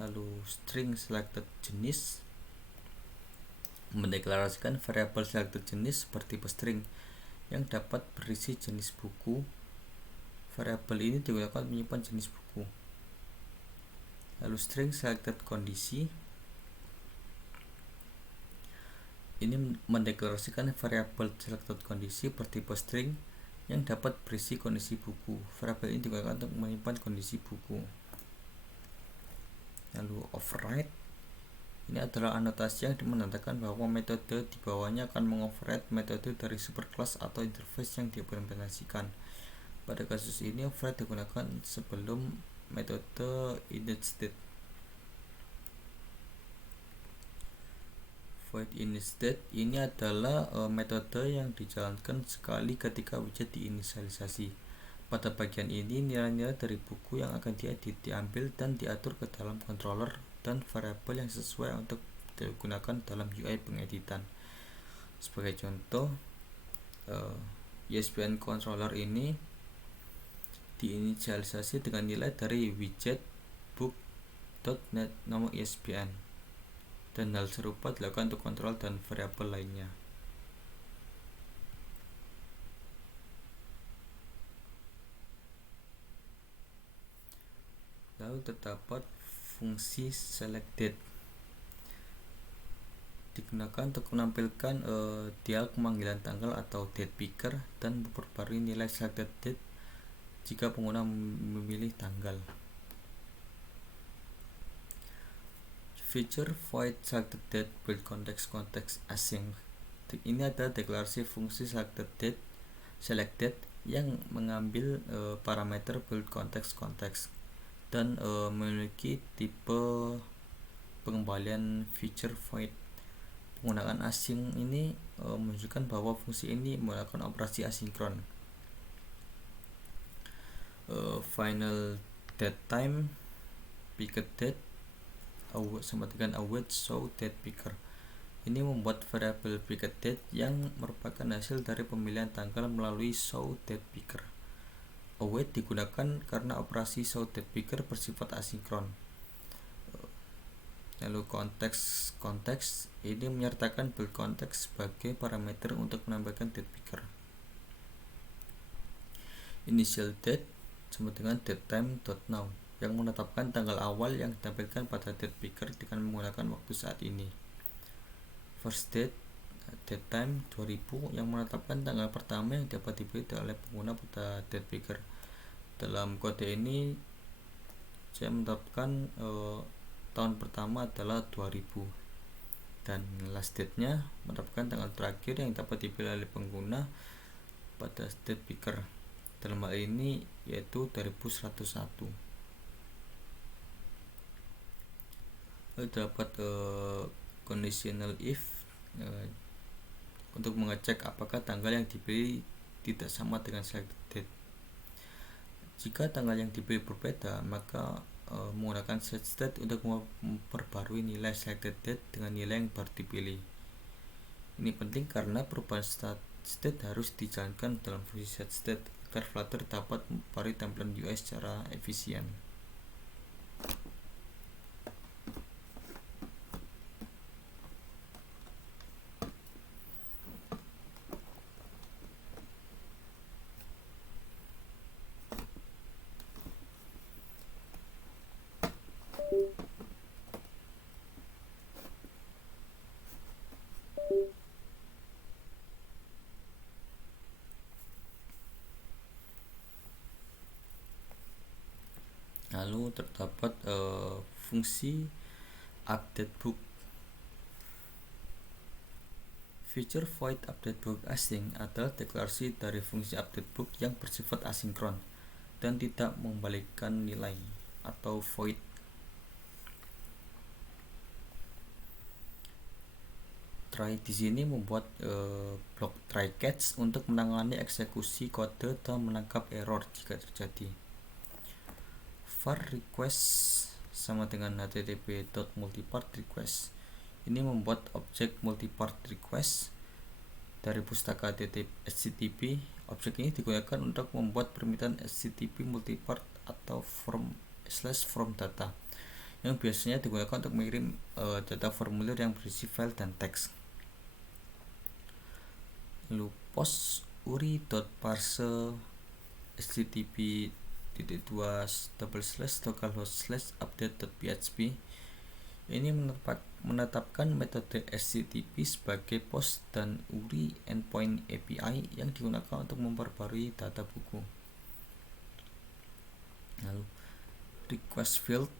Lalu string selected jenis mendeklarasikan variabel selected jenis bertipe string yang dapat berisi jenis buku. Variabel ini digunakan untuk menyimpan jenis buku. Lalu string selected kondisi ini mendeklarasikan variabel selected kondisi bertipe string yang dapat berisi kondisi buku. Variabel ini digunakan untuk menyimpan kondisi buku. Lalu override ini adalah anotasi yang menandakan bahwa metode di bawahnya akan mengoverride metode dari superclass atau interface yang diimplementasikan. Pada kasus ini override digunakan sebelum metode initState. Void initState ini adalah metode yang dijalankan sekali ketika widget diinisialisasi. Pada bagian ini, nilai-nilai dari buku yang akan diedit diambil dan diatur ke dalam controller dan variabel yang sesuai untuk digunakan dalam UI pengeditan. Sebagai contoh, ESPN controller ini diinisialisasi dengan nilai dari widget book.net nomor ESPN, dan hal serupa dilakukan untuk kontrol dan variabel lainnya. Lalu terdapat fungsi selectDate, digunakan untuk menampilkan dialog pemanggilan tanggal atau date picker dan memperbarui nilai selected date jika pengguna memilih tanggal. Feature void selected date build context async. Ini adalah deklarasi fungsi selected date yang mengambil parameter build context dan memiliki tipe pengembalian feature void. Penggunaan async ini menunjukkan bahwa fungsi ini melakukan operasi asinkron. Final date time picket date sama dengan await show date picker. Ini membuat variabel picket date yang merupakan hasil dari pemilihan tanggal melalui show date picker. Await digunakan karena operasi show date picker bersifat asinkron. Lalu konteks ini menyertakan build context sebagai parameter untuk menambahkan date picker. Initial date sama dengan datetime.now yang menetapkan tanggal awal yang ditampilkan pada date picker dengan menggunakan waktu saat ini. First date datetime 2000 yang menetapkan tanggal pertama yang dapat dipilih oleh pengguna pada date picker. Dalam kode ini saya menetapkan tahun pertama adalah 2000 dan last date-nya menetapkan tanggal terakhir yang dapat dipilih oleh pengguna pada date picker. Dalam hal ini yaitu 2101. Dapat conditional if untuk mengecek apakah tanggal yang dipilih tidak sama dengan selected date. Jika tanggal yang dipilih berbeda, maka menggunakan setState untuk memperbarui nilai selected date dengan nilai yang baru dipilih. Ini penting karena perubahan state harus dijalankan dalam fungsi setState agar Flutter dapat memperbarui tampilan UI secara efisien. Lalu terdapat fungsi update book. Feature void update book async adalah deklarasi dari fungsi update book yang bersifat asinkron dan tidak mengembalikan nilai atau void. Try di sini membuat blok try catch untuk menangani eksekusi kode dan menangkap error jika terjadi. Var request sama dengan http.multipart request. Ini membuat objek multipart request dari pustaka HTTP. Objek ini digunakan untuk membuat permintaan HTTP multipart atau from data yang biasanya digunakan untuk mengirim data formulir yang berisi file dan teks. Lalu post uri.parse http //localhost/update.php ini menetapkan metode HTTP sebagai POST dan URI Endpoint API yang digunakan untuk memperbarui data buku. Lalu request field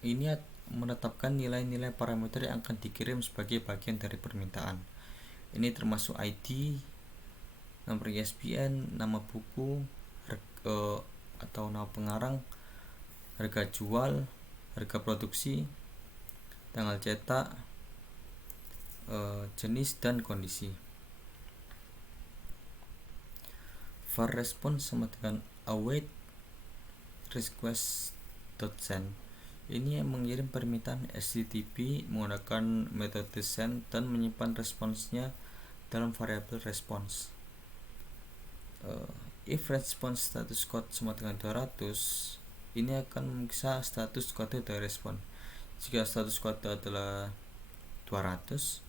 ini menetapkan nilai-nilai parameter yang akan dikirim sebagai bagian dari permintaan. Ini termasuk ID, nomor ISBN, nama buku, atau nama pengarang, harga jual, harga produksi, tanggal cetak, jenis dan kondisi. var response sama dengan await request.send. Ini yang mengirim permintaan HTTP menggunakan metode send dan menyimpan responsnya dalam variabel response. If response status code sama dengan 200, ini akan memeriksa status kode dari respon. Jika status kode adalah 200,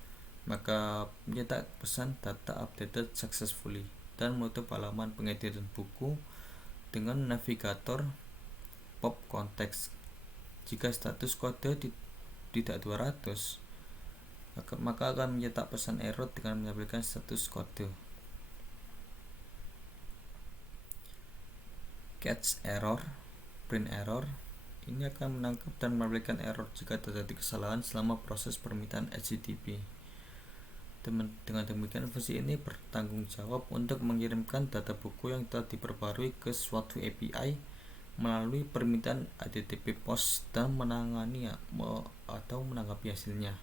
maka mencetak pesan data updated successfully dan menutup halaman pengeditan buku dengan navigator pop context. Jika status kode tidak 200, maka akan mencetak pesan error dengan menampilkan status kode. Catch error, print error, ini akan menangkap dan menampilkan error jika terjadi kesalahan selama proses permintaan HTTP. Dengan demikian, fungsi ini bertanggung jawab untuk mengirimkan data buku yang telah diperbarui ke suatu API melalui permintaan HTTP POST dan menangani atau menanggapi hasilnya.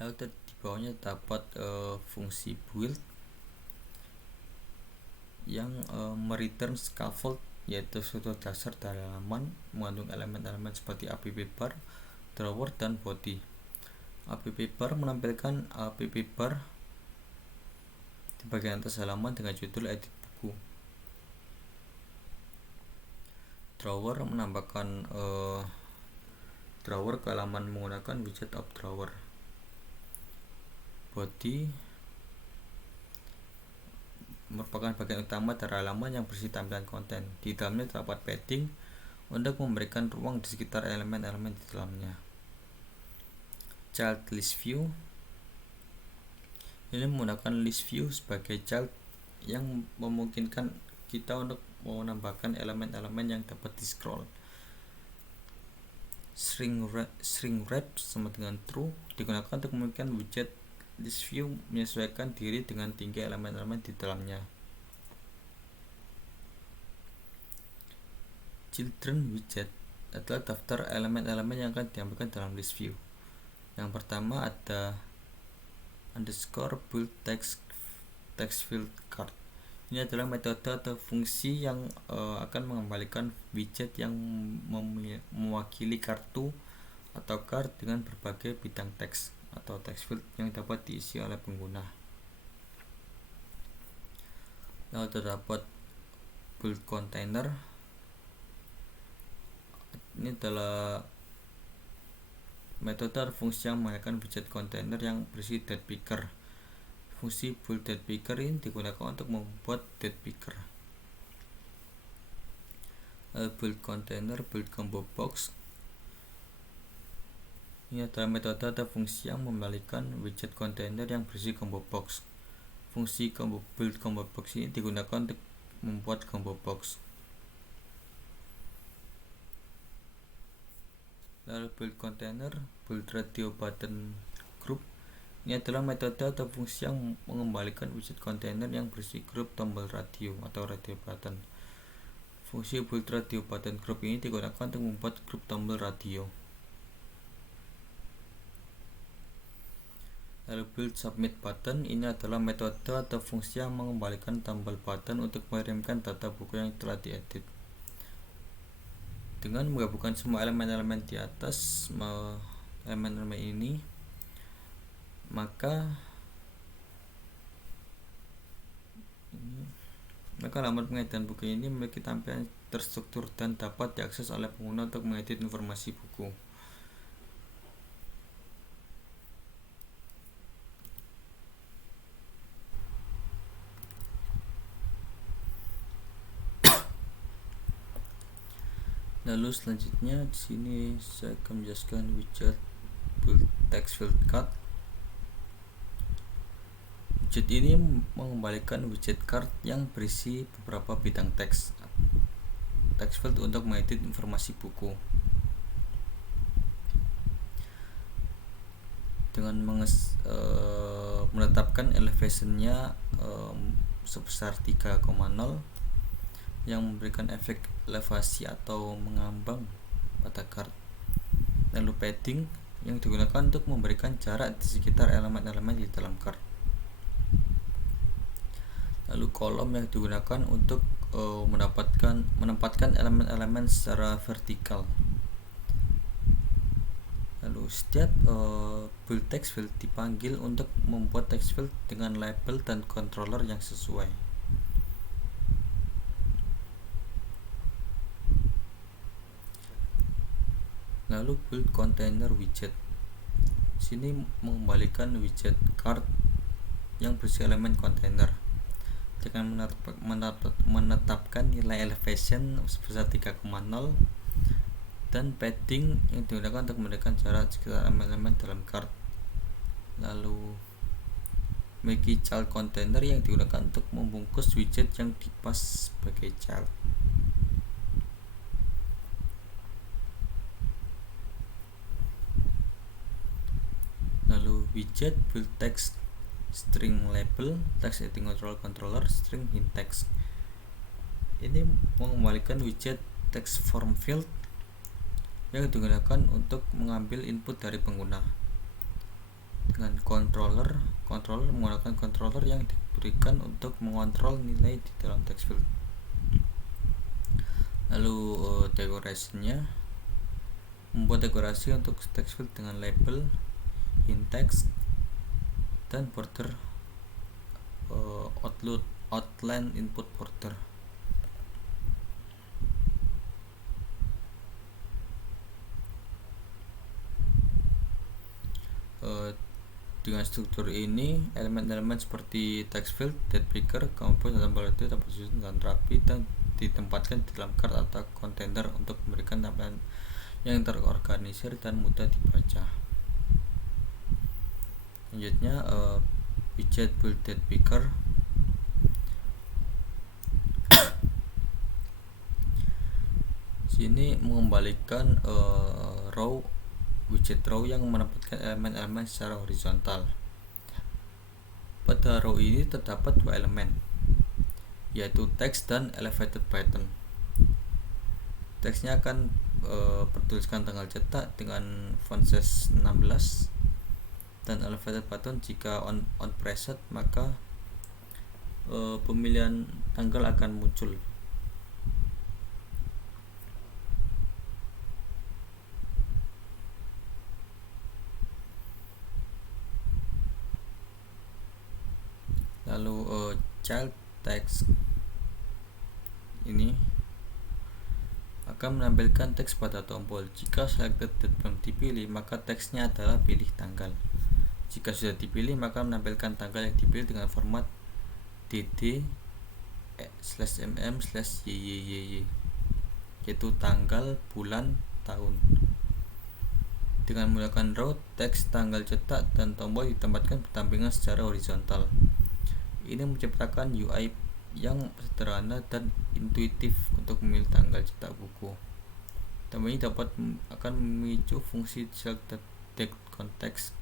Lalu di bawahnya dapat fungsi build yang mereturn scaffold, yaitu struktur dasar dari halaman mengandung elemen-elemen seperti app bar, drawer, dan body. App bar menampilkan app bar di bagian atas halaman dengan judul edit buku. Drawer menambahkan drawer ke halaman menggunakan widget of drawer. Body merupakan bagian utama dari halaman yang berisi tampilan konten. Di dalamnya terdapat padding untuk memberikan ruang di sekitar elemen-elemen di dalamnya. Child list view ini menggunakan list view sebagai child yang memungkinkan kita untuk menambahkan elemen-elemen yang dapat di scroll. Shrink wrap sama dengan true digunakan untuk memungkinkan widget list view menyesuaikan diri dengan tinggi elemen-elemen di dalamnya. Children widget adalah daftar elemen-elemen yang akan diambilkan dalam list view. Yang pertama ada underscore build text field card. Ini adalah metode atau fungsi yang akan mengembalikan widget yang mewakili kartu atau card dengan berbagai bidang teks atau text field yang dapat diisi oleh pengguna. Lalu terdapat build container. Ini adalah metode atau fungsi yang menggunakan widget container yang berisi date picker. Fungsi build date picker ini digunakan untuk membuat date picker. Build container, build combo box. Ini adalah metode atau fungsi yang mengembalikan widget container yang berisi combo box. Fungsi build combo box ini digunakan untuk membuat combo box. Lalu build container, build radio button group. Ini adalah metode atau fungsi yang mengembalikan widget container yang berisi grup tombol radio atau radio button. Fungsi build radio button group ini digunakan untuk membuat grup tombol radio. Lalu build submit button, ini adalah metode atau fungsi yang mengembalikan tombol button untuk mengirimkan data buku yang telah diedit. Dengan menggabungkan semua elemen-elemen di atas elemen-elemen ini, maka halaman pengeditan buku ini memiliki tampilan terstruktur dan dapat diakses oleh pengguna untuk mengedit informasi buku. Lalu selanjutnya di sini saya akan menjelaskan widget build text field card. Widget ini mengembalikan widget card yang berisi beberapa bidang teks field untuk mengedit informasi buku. Dengan menetapkan elevationnya sebesar 3,0 yang memberikan efek elevasi atau mengambang pada card. Lalu padding yang digunakan untuk memberikan jarak di sekitar elemen-elemen di dalam card. Lalu kolom yang digunakan untuk menempatkan elemen-elemen secara vertikal. Lalu setiap build text field dipanggil untuk membuat text field dengan label dan controller yang sesuai. Lalu build container widget. Sini mengembalikan widget card yang berisi elemen container dengan menetapkan nilai elevation sebesar 3,0 dan padding yang digunakan untuk memberikan jarak sekitar elemen-elemen dalam card. Lalu make child container yang digunakan untuk membungkus widget yang dipas sebagai child. Lalu widget build text string label text editing controller string hint text. Ini mengembalikan widget text form field yang digunakan untuk mengambil input dari pengguna. Dengan controller menggunakan controller yang diberikan untuk mengontrol nilai di dalam text field. Lalu decorationnya membuat dekorasi untuk text field dengan label, hint text, dan border outline input border. Dengan struktur ini, elemen-elemen seperti text field, date picker, compose, dan tambah itu dapat disusun dengan rapi dan ditempatkan di dalam card atau kontainer untuk memberikan tampilan yang terorganisir dan mudah dibaca. Selanjutnya widget build date picker. Sini mengembalikan widget row yang menempatkan elemen-elemen secara horizontal. Pada row ini terdapat dua elemen, yaitu teks dan elevated pattern. Teksnya akan bertuliskan tanggal cetak dengan font size 16, dan elevated pattern jika on preset maka pemilihan tanggal akan muncul. Lalu child text ini akan menampilkan teks pada tombol. Jika selected date belum dipilih, maka teksnya adalah pilih tanggal. Jika sudah dipilih, maka menampilkan tanggal yang dipilih dengan format dd/mm/yyyy, yaitu tanggal, bulan, tahun. Dengan menggunakan row, teks, tanggal cetak, dan tombol ditempatkan berdampingan secara horizontal. Ini menciptakan UI yang sederhana dan intuitif untuk memilih tanggal cetak buku. Tambah ini akan memicu fungsi select date context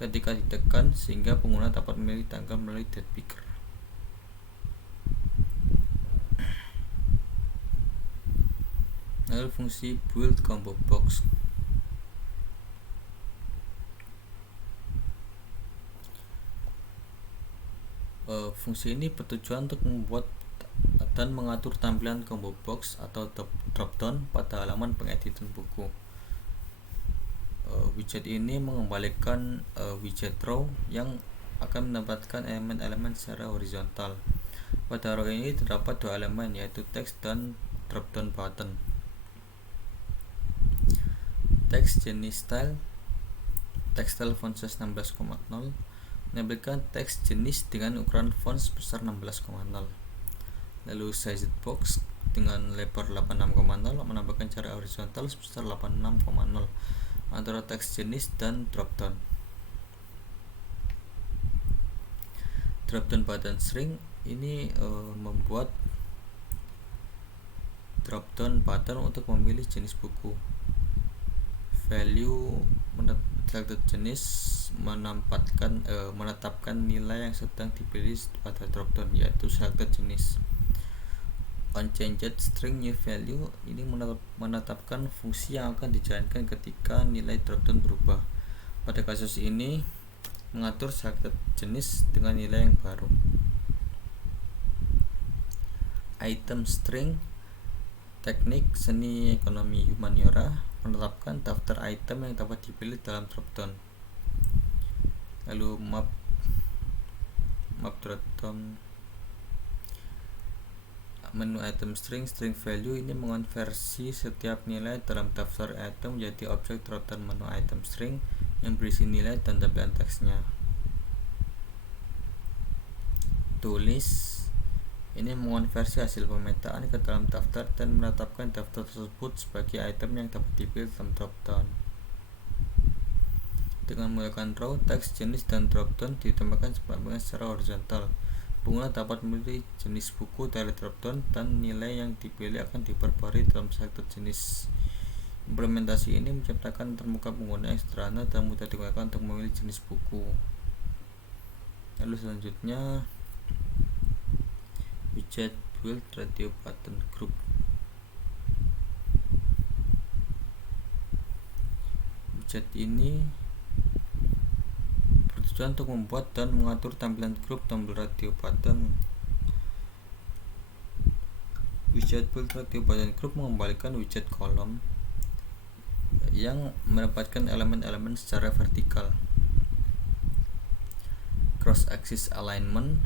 ketika ditekan sehingga pengguna dapat memilih tanggal melalui date picker. Lalu fungsi build combo box. Fungsi ini bertujuan untuk membuat dan mengatur tampilan combo box atau drop down pada halaman pengeditan buku. Widget ini mengembalikan widget row yang akan menempatkan elemen-elemen secara horizontal. Pada row ini terdapat dua elemen, yaitu teks dan drop down button. Teks jenis style, text style font size 16,0, menampilkan teks jenis dengan ukuran font sebesar 16,0. Lalu sized box dengan lebar 86,0 menambahkan jarak horizontal sebesar 86,0 antara teks jenis dan dropdown. Dropdown button string ini membuat dropdown button untuk memilih jenis buku. Value selected jenis menetapkan nilai yang sedang dipilih pada dropdown, yaitu selected jenis. Unchanged string new value ini menetapkan fungsi yang akan dijalankan ketika nilai dropdown berubah. Pada kasus ini mengatur selected jenis dengan nilai yang baru. Item string teknik seni ekonomi humaniora menetapkan daftar item yang dapat dipilih dalam dropdown. Lalu map dropdown menu item string value ini mengonversi setiap nilai dalam daftar item menjadi objek dropdown menu item string yang berisi nilai dan tampilan teksnya. Tulis ini mengonversi hasil pemetaan ke dalam daftar dan menetapkan daftar tersebut sebagai item yang dapat dipilih dalam dropdown. Dengan menggunakan row, teks, jenis, dan dropdown ditambahkan secara horizontal. Pengguna dapat memilih jenis buku dari dropdown dan nilai yang dipilih akan diperbarui dalam selected jenis. Implementasi ini menciptakan termuka pengguna yang sederhana dan mudah digunakan untuk memilih jenis buku. Lalu selanjutnya widget build radio button group. Widget ini bertujuan untuk membuat dan mengatur tampilan grup tombol radio button. Widget build radio button group mengembalikan widget kolom yang mendapatkan elemen-elemen secara vertikal. Cross axis alignment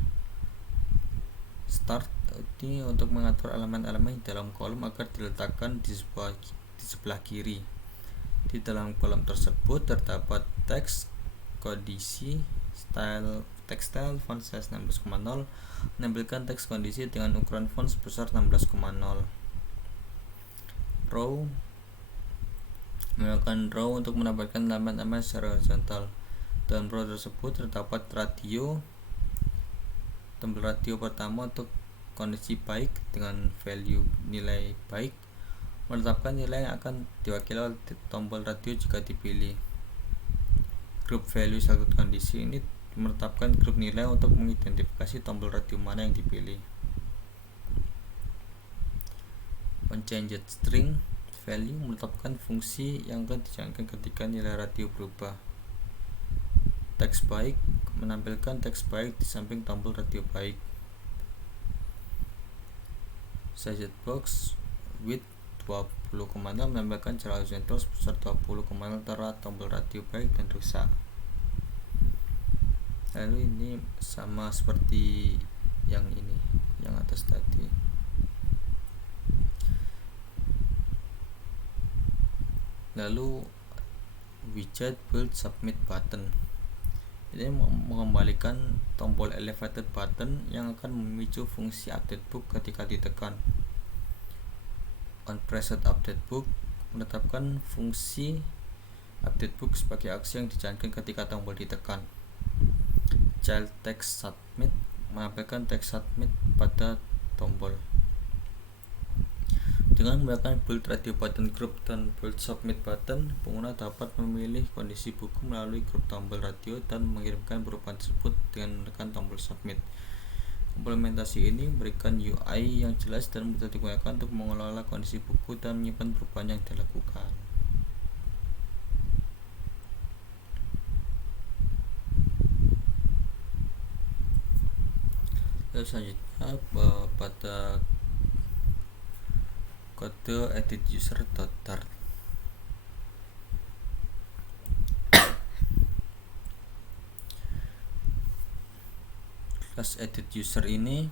start ini untuk mengatur elemen-elemen dalam kolom agar diletakkan di sebelah kiri. Di dalam kolom tersebut terdapat teks, kondisi, text style, font size 16,0, menampilkan teks kondisi dengan ukuran font sebesar 16,0. Row menggunakan row untuk menambahkan elemen-elemen secara horizontal. Dalam row tersebut terdapat radio. Tombol radio pertama untuk kondisi baik dengan value nilai baik, menetapkan nilai yang akan diwakili oleh tombol radio jika dipilih. Group value selected kondisi ini menetapkan grup nilai untuk mengidentifikasi tombol radio mana yang dipilih. Unchanged string value menetapkan fungsi yang akan dijalankan ketika nilai radio berubah. Teks baik menampilkan teks baik di samping tombol radio baik. Sized box width 20,0 menambahkan jarak horizontal sebesar 20,0 antara tombol radio baik dan rusak. Lalu ini sama seperti yang ini, yang atas tadi. Lalu widget build submit button ini mengembalikan tombol elevated button yang akan memicu fungsi update book ketika ditekan. OnPressed update book menetapkan fungsi update book sebagai aksi yang dijalankan ketika tombol ditekan. Child text submit menampilkan teks submit pada tombol. Dengan menggunakan build radio button group dan build submit button, pengguna dapat memilih kondisi buku melalui grup tombol radio dan mengirimkan perubahan tersebut dengan menekan tombol submit. Implementasi ini memberikan UI yang jelas dan mudah digunakan untuk mengelola kondisi buku dan menyimpan perubahan yang dilakukan. Lalu selanjutnya pada kode edit user.dart. Kelas edit user ini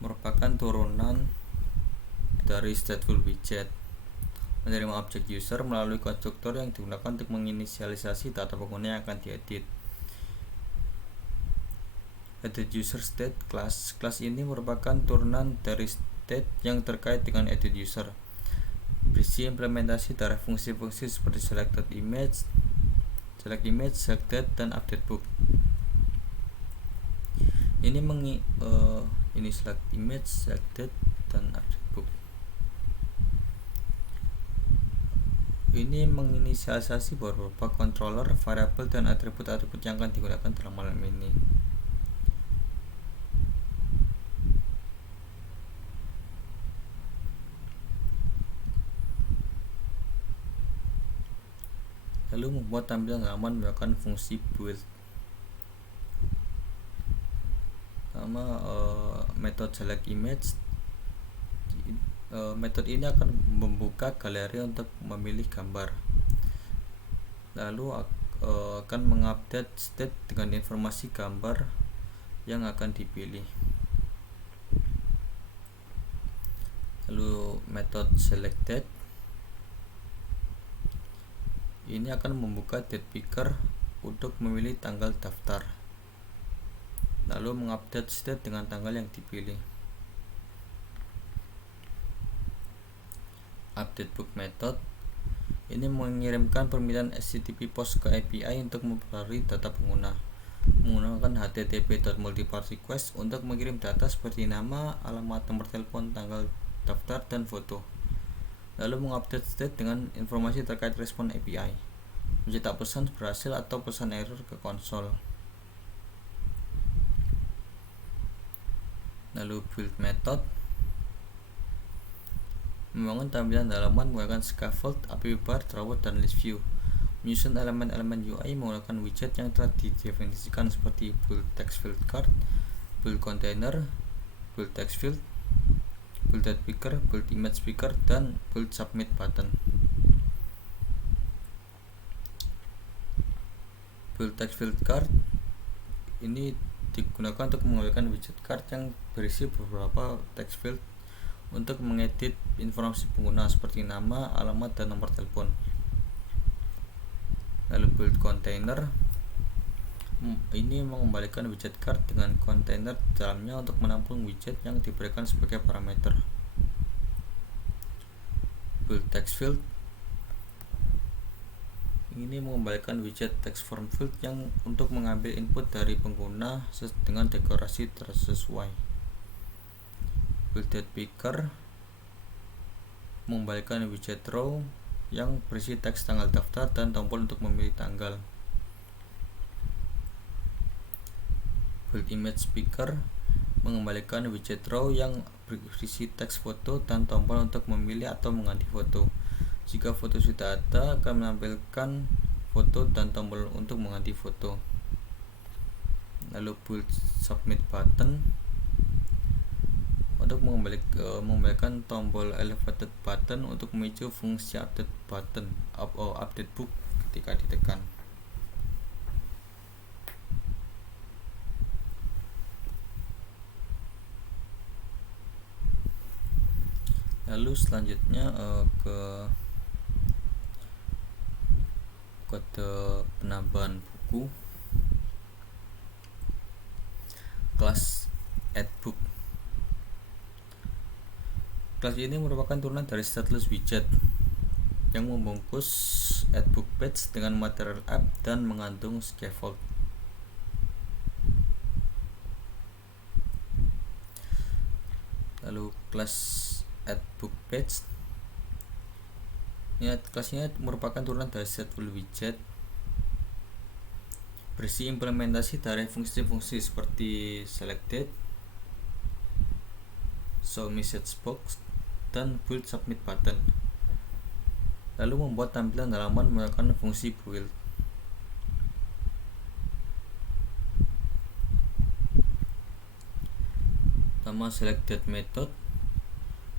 merupakan turunan dari stateful widget, menerima objek user melalui konstruktor yang digunakan untuk menginisialisasi data pengguna yang akan diedit. Edit user state class ini merupakan turunan dari state yang terkait dengan edit user. Berisi implementasi dari fungsi-fungsi seperti select image, select date, dan update book. Ini select image, select date, dan update book. Ini menginisialisasi beberapa controller, variabel, dan atribut-atribut yang akan digunakan dalam halaman ini. Lalu membuat tampilan halaman menggunakan fungsi build. Pertama, metode select image. Metode ini akan membuka galeri untuk memilih gambar. Lalu akan mengupdate state dengan informasi gambar yang akan dipilih. Lalu metode selected ini akan membuka date picker untuk memilih tanggal daftar, lalu mengupdate state dengan tanggal yang dipilih. Update book method ini mengirimkan permintaan HTTP post ke API untuk memperbarui data pengguna menggunakan http://multipart request untuk mengirim data seperti nama, alamat, nomor telepon, tanggal daftar, dan foto. Lalu mengupdate state dengan informasi terkait respon API, mencetak pesan berhasil atau pesan error ke konsol. Lalu build method membangun tampilan halaman menggunakan scaffold, app bar, drawer, dan list view. Menyusun elemen-elemen UI menggunakan widget yang telah didefinisikan seperti build text field card, build container, build text field, build date picker, build image picker, dan build submit button. Build text field card ini digunakan untuk menggunakan widget card yang berisi beberapa text field untuk mengedit informasi pengguna seperti nama, alamat, dan nomor telepon. Lalu build container ini mengembalikan widget card dengan kontainer dalamnya untuk menampung widget yang diberikan sebagai parameter. Build text field ini mengembalikan widget text form field yang untuk mengambil input dari pengguna dengan dekorasi tersesuai. Build date picker mengembalikan widget row yang berisi teks tanggal daftar dan tombol untuk memilih tanggal. Build image picker mengembalikan widget row yang berisi teks foto dan tombol untuk memilih atau mengganti foto. Jika foto sudah ada, akan menampilkan foto dan tombol untuk mengganti foto. Lalu build submit button untuk mengembalikan tombol elevated button untuk memicu fungsi update button atau update book ketika ditekan. Lalu selanjutnya ke kode penambahan buku, kelas add book. Kelas ini merupakan turunan dari stateless widget yang membungkus add book page dengan material app dan mengandung scaffold. Lalu kelas add book page kelasnya merupakan turunan dari stateful widget, berisi implementasi dari fungsi-fungsi seperti selected, show message box, dan build submit button. Lalu membuat tampilan halaman menggunakan fungsi build. Pertama, select date method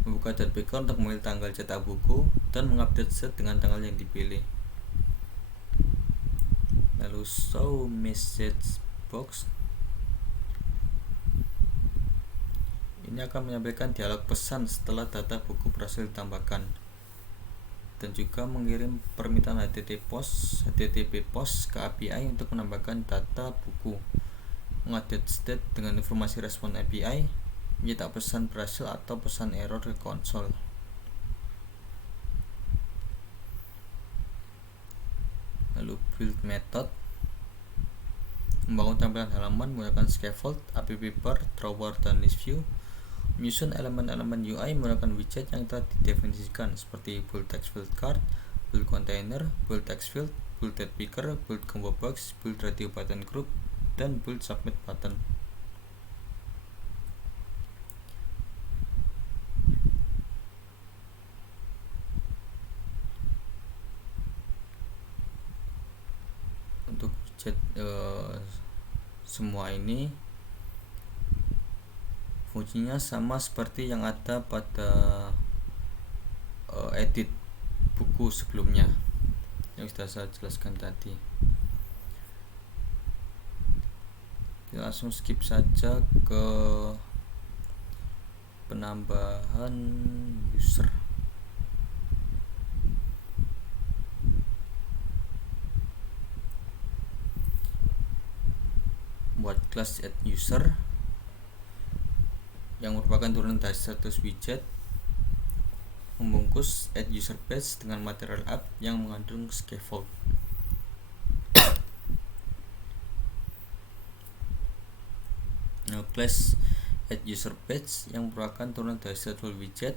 membuka date picker untuk memilih tanggal cetak buku dan mengupdate set dengan tanggal yang dipilih. Lalu show message box ini akan menyampaikan dialog pesan setelah data buku berhasil ditambahkan, dan juga mengirim permintaan HTTP post ke API untuk menambahkan data buku, mengupdate state dengan informasi respon API, mencetak pesan berhasil atau pesan error ke konsol. Lalu build method, membangun tampilan halaman menggunakan scaffold, app bar, drawer, dan list view. Menyusun elemen-elemen UI menggunakan widget yang telah didefinisikan seperti build text field card, build container, build text field, build date picker, build combo box, build radio button group, dan build submit button. Untuk widget semua ini fungsinya sama seperti yang ada pada edit buku sebelumnya yang sudah saya jelaskan tadi. Kita langsung skip saja ke penambahan user. Buat class add user yang merupakan turunan dari status widget, membungkus add user page dengan material app yang mengandung scaffold. Nah, class add user page yang merupakan turunan dari status widget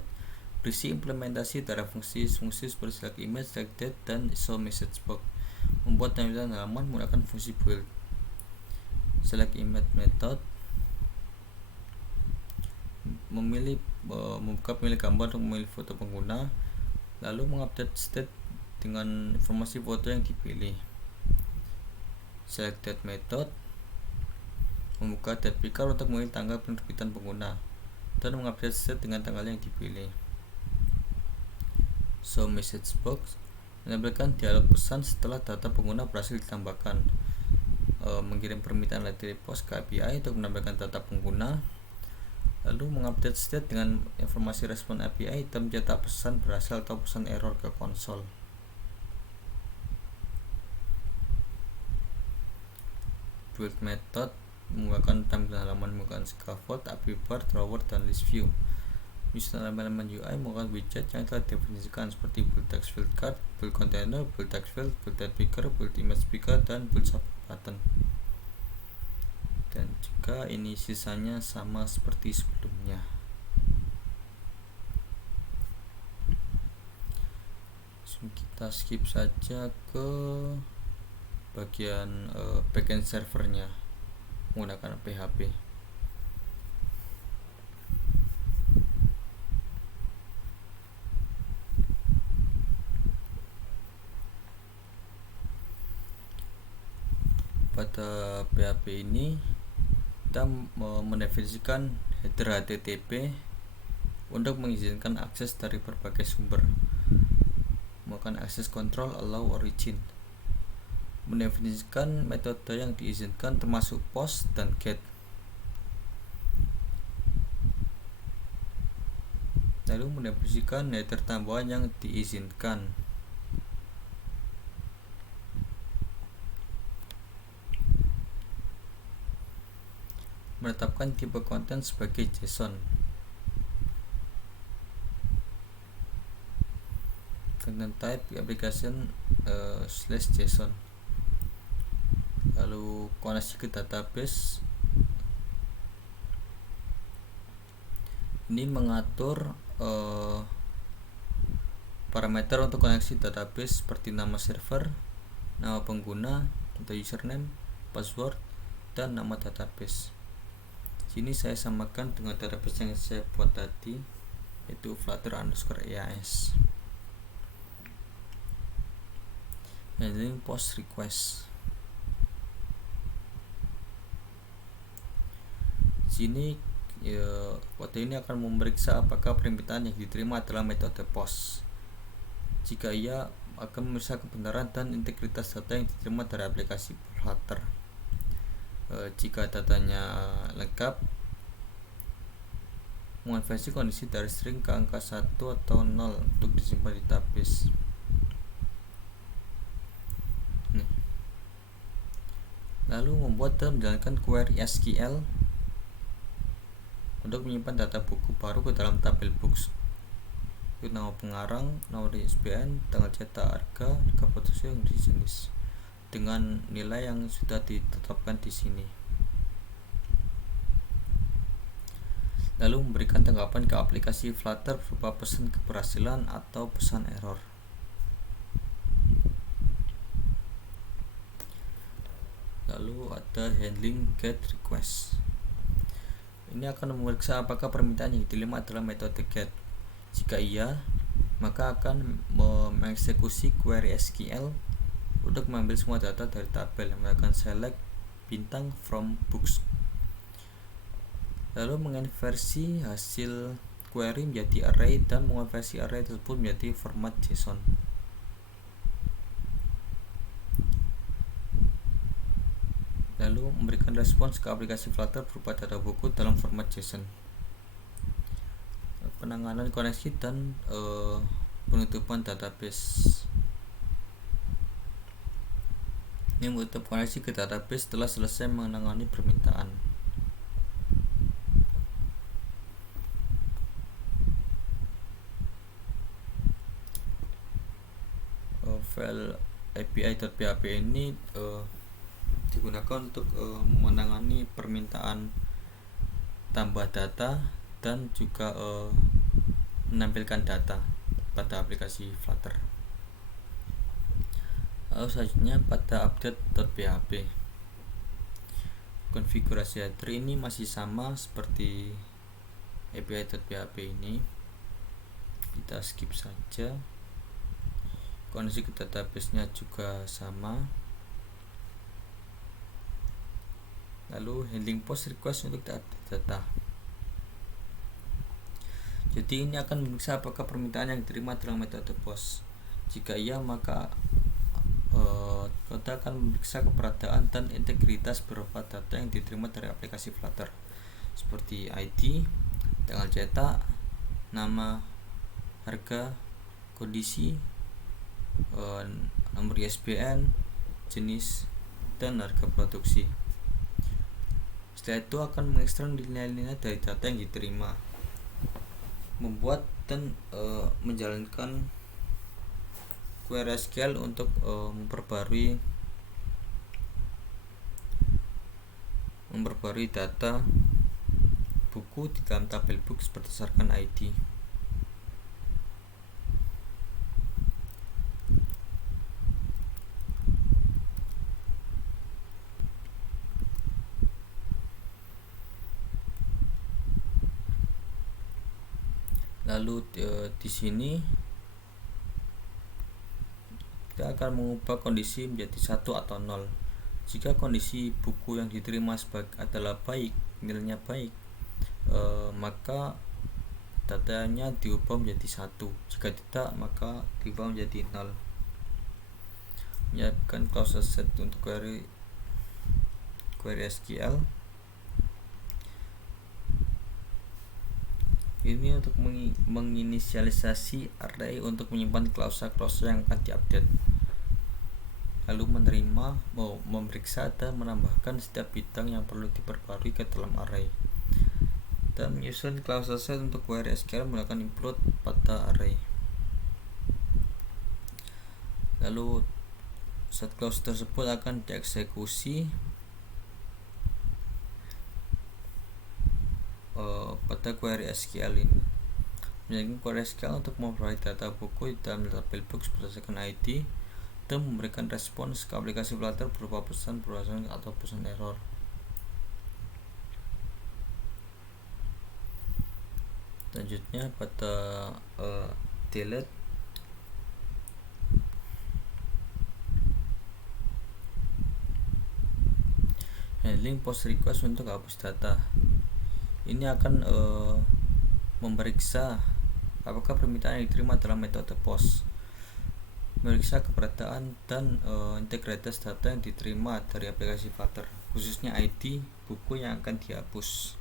berisi implementasi dari fungsi-fungsi seperti select image, select date, dan show message box. Membuat tampilan halaman menggunakan fungsi build. Select image method membuka pemilih gambar untuk memilih foto pengguna, lalu mengupdate state dengan informasi foto yang dipilih. Select date method membuka date picker untuk memilih tanggal penerbitan pengguna dan mengupdate state dengan tanggal yang dipilih. Show message box menampilkan dialog pesan setelah data pengguna berhasil ditambahkan. Mengirim permintaan dari post ke API untuk menampilkan data pengguna, lalu mengupdate state dengan informasi respon API dan mencetak pesan berhasil atau pesan error ke konsol. Build method menggunakan tampilan halaman menggunakan scaffold, app bar, drawer, dan list view. Menyusun elemen UI menggunakan widget yang telah didefinisikan seperti build text field card, build container, build text field, build date picker, build image picker, dan build submit button. Dan juga ini sisanya sama seperti sebelumnya. Kita skip saja ke bagian backend servernya menggunakan PHP. Pada PHP ini kita mendefinisikan header HTTP untuk mengizinkan akses dari berbagai sumber, melakukan access control, allow origin, mendefinisikan metode yang diizinkan termasuk post dan get, lalu mendefinisikan header tambahan yang diizinkan, menetapkan tipe konten sebagai JSON, content type application /JSON, lalu koneksi ke database. Ini mengatur parameter untuk koneksi database seperti nama server, nama pengguna atau username, password, dan nama database. Sini saya samakan dengan database yang saya buat tadi, yaitu flutter_eas. Handling post request. Sini kode ini akan memeriksa apakah permintaan yang diterima adalah metode post. Jika iya, akan memeriksa kebenaran dan integritas data yang diterima dari aplikasi Flutter. Jika datanya lengkap, mengonversi kondisi dari string ke angka 1 atau 0 untuk disimpan di database. Lalu membuat dan menjalankan query SQL untuk menyimpan data buku baru ke dalam tabel books. Itu nama pengarang, nomor ISBN, tanggal cetak, harga produksi, yang di jenis, dengan nilai yang sudah ditetapkan di sini. Lalu memberikan tanggapan ke aplikasi Flutter berupa pesan keberhasilan atau pesan error. Lalu ada handling get request. Ini akan memeriksa apakah permintaan yang diterima adalah metode get. Jika iya, maka akan mengeksekusi query SQL untuk mengambil semua data dari tabel yang melakukan select bintang from books. Lalu mengonversi hasil query menjadi array dan mengonversi array tersebut menjadi format JSON. Lalu memberikan respons ke aplikasi Flutter berupa data buku dalam format JSON. Penanganan koneksi dan penutupan database. Ini menutup koneksi ke database setelah selesai menangani permintaan. File API.php ini digunakan untuk menangani permintaan tambah data dan juga menampilkan data pada aplikasi Flutter. Lalu selanjutnya pada update.php, konfigurasi header ini masih sama seperti API.php ini, kita skip saja. Koneksi ke database-nya juga sama. Lalu handling post request untuk data. Jadi ini akan memeriksa apakah permintaan yang diterima adalah metode post. Jika iya, maka kita akan memeriksa keberadaan dan integritas beberapa data yang diterima dari aplikasi Flutter, seperti ID, tanggal cetak, nama, harga, kondisi, nomor ISBN, jenis, dan harga produksi. Setelah itu akan mengekstrak nilai-nilai dari data yang diterima, membuat dan menjalankan query SQL untuk memperbarui data buku di dalam tabel books berdasarkan ID. Lalu di sini kita akan mengubah kondisi menjadi 1 atau 0. Jika kondisi buku yang diterima adalah baik, nilainya baik, maka datanya diubah menjadi 1. Jika tidak, maka diubah menjadi 0. Menyiapkan clause set untuk query SQL. Ini untuk menginisialisasi array untuk menyimpan klausa-klausa yang akan diupdate. Lalu memeriksa dan menambahkan setiap bintang yang perlu diperbarui ke dalam array. Dan menyusun klausa set untuk query SQL melakukan include pada array. Lalu set clause tersebut akan dieksekusi pada query SQL ini. Menjadikan query SQL untuk memperoleh data buku di dalam tabel books berdasarkan ID dan memberikan respons ke aplikasi Flutter berupa pesan berhasil atau pesan error. Selanjutnya pada delete, handling post request untuk hapus data. Ini akan memeriksa apakah permintaan yang diterima adalah metode post, memeriksa keberadaan dan integritas data yang diterima dari aplikasi Flutter, khususnya ID buku yang akan dihapus.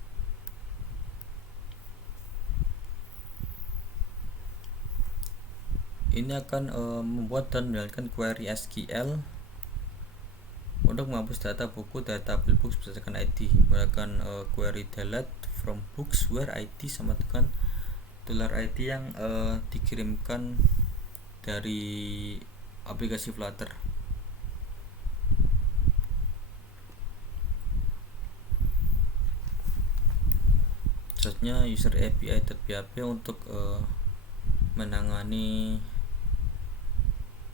Ini akan membuat dan menjalankan query SQL Untuk menghapus data buku dari tabel books berdasarkan ID menggunakan query delete from books where ID sama dengan dolar ID yang dikirimkan dari aplikasi Flutter. Selanjutnya user API.php untuk menangani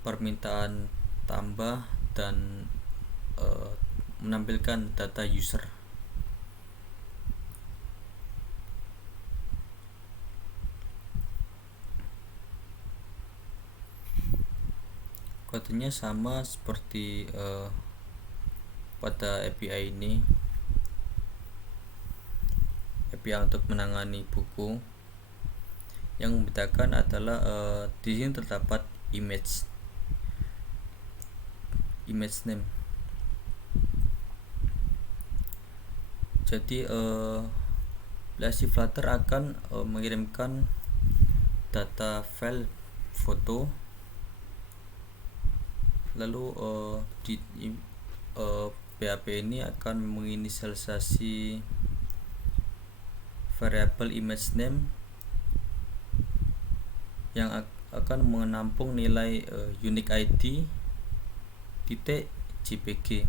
permintaan tambah dan menampilkan data user. Kodenya sama seperti pada API ini. API untuk menangani buku. Yang membedakan adalah di sini terdapat image name. Jadi aplikasi Flutter akan mengirimkan data file foto, lalu di PHP ini akan menginisialisasi variabel image name yang akan menampung nilai unique ID .jpg.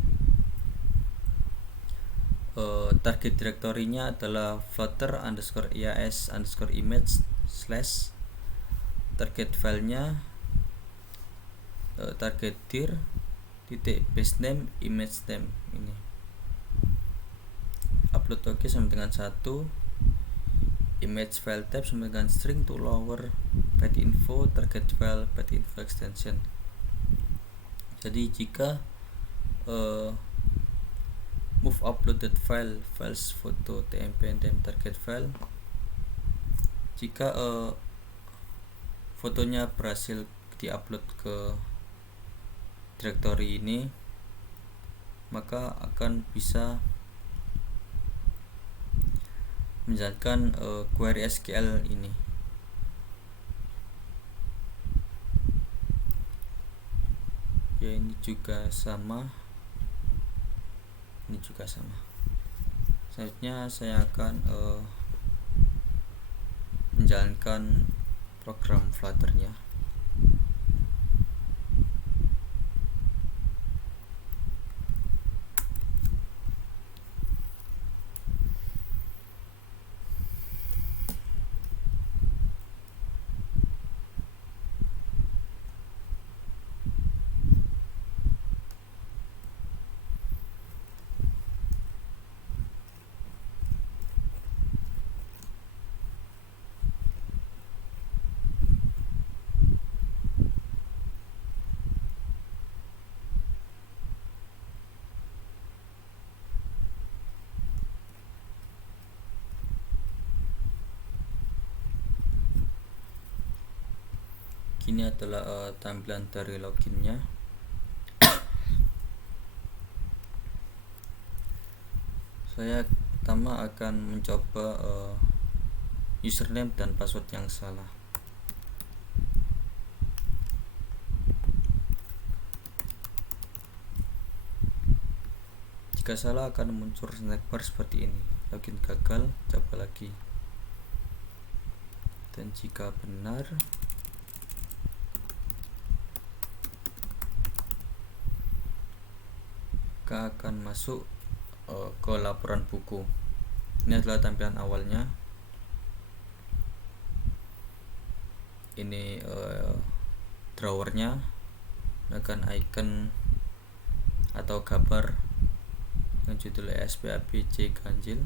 Target direktorinya adalah flutter_ias_image/ target filenya target dir .basename image name ini. Upload OK sama dengan 1, image file type sama dengan string to lower path info, target file path info extension. Jadi jika move uploaded files foto tmp and target file, jika fotonya berhasil diupload ke direktori ini, maka akan bisa menjalankan query SQL ini. Ya, ini juga sama. Selanjutnya saya akan menjalankan program Flutternya. Ini adalah tampilan dari loginnya. Saya pertama akan mencoba username dan password yang salah. Jika salah akan muncul snack bar seperti ini. Login gagal, coba lagi. Dan jika benar, maka akan masuk ke laporan buku. Ini adalah tampilan awalnya. Ini drawernya, akan icon atau gambar yang judulnya SPABC ganjil.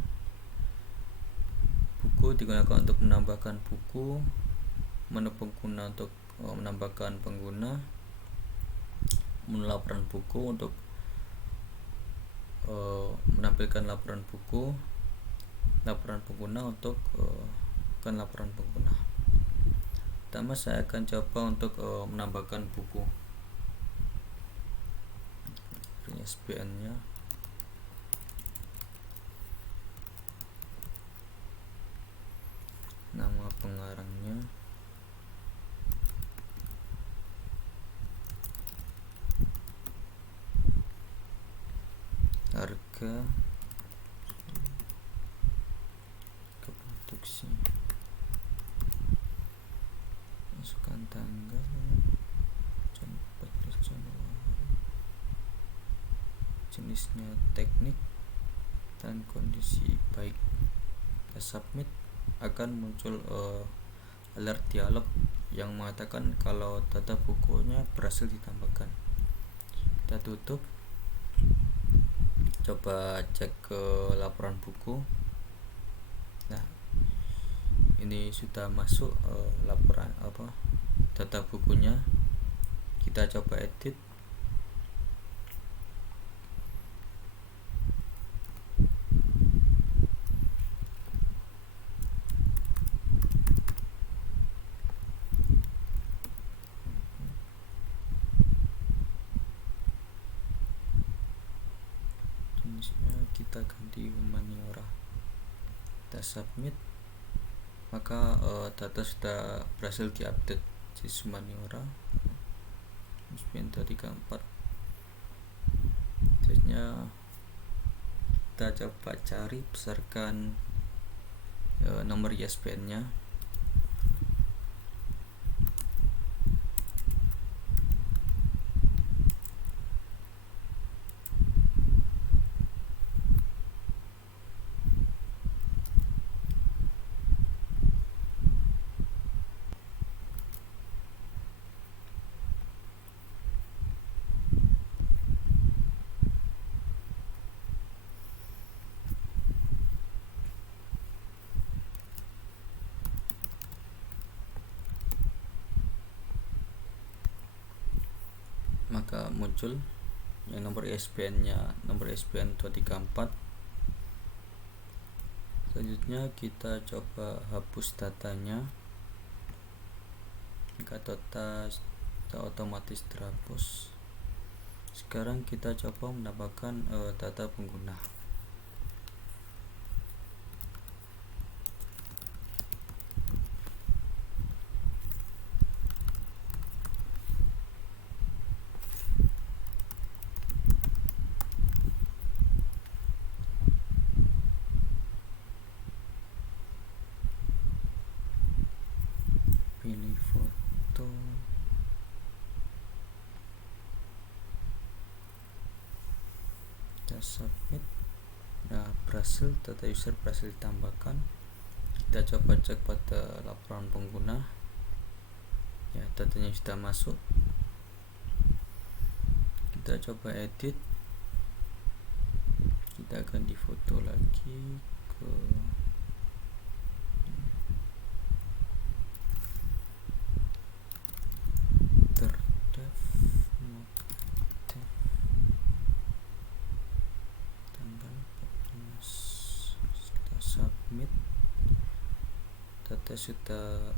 Buku digunakan untuk menambahkan buku, menu pengguna untuk menambahkan pengguna, menu laporan buku untuk menampilkan laporan buku, laporan pengguna untuk laporan pengguna. Pertama saya akan coba untuk menambahkan buku. Ini SBN nya, nama pengarangnya, harga produksi, masukkan tanggal 14 Januari, jenisnya teknik dan kondisi baik. Kita submit, akan muncul alert dialog yang mengatakan kalau data bukunya berhasil ditambahkan. Kita tutup, coba cek ke laporan buku. Nah, ini sudah masuk laporan data bukunya. Kita coba edit. Kita ganti humaniora, kita submit, maka data sudah berhasil diupdate di humaniora SPN 34. Selanjutnya kita coba cari berdasarkan nomor ISBN nya. Maka muncul yang nomor ISBN nya, nomor ISBN 234. Selanjutnya kita coba hapus datanya. Jika data otomatis terhapus, sekarang kita coba menambahkan data pengguna. Pilih foto, kita submit. Nah, berhasil, data user berhasil ditambahkan. Kita coba cek pada laporan pengguna. Ya, datanya sudah masuk. Kita coba edit, kita akan di foto lagi ke terdef motif tanggal 14. Kita submit, data sudah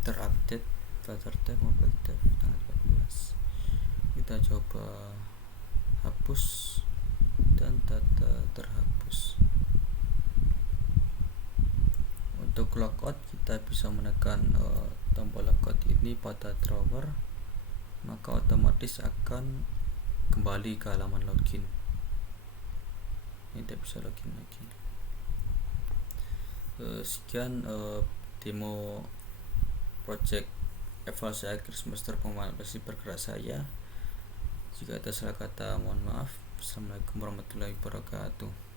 terupdate, terdef mobile dev tanggal 14. Kita coba hapus dan data terhapus. Untuk logout, kita bisa menekan tombol logout ini pada drawer, maka otomatis akan kembali ke halaman login. Ini tidak bisa login lagi. Sekian demo project evaluasi akhir semester pengembangan aplikasi bergerak saya. Jika ada salah kata, mohon maaf. Assalamualaikum warahmatullahi wabarakatuh.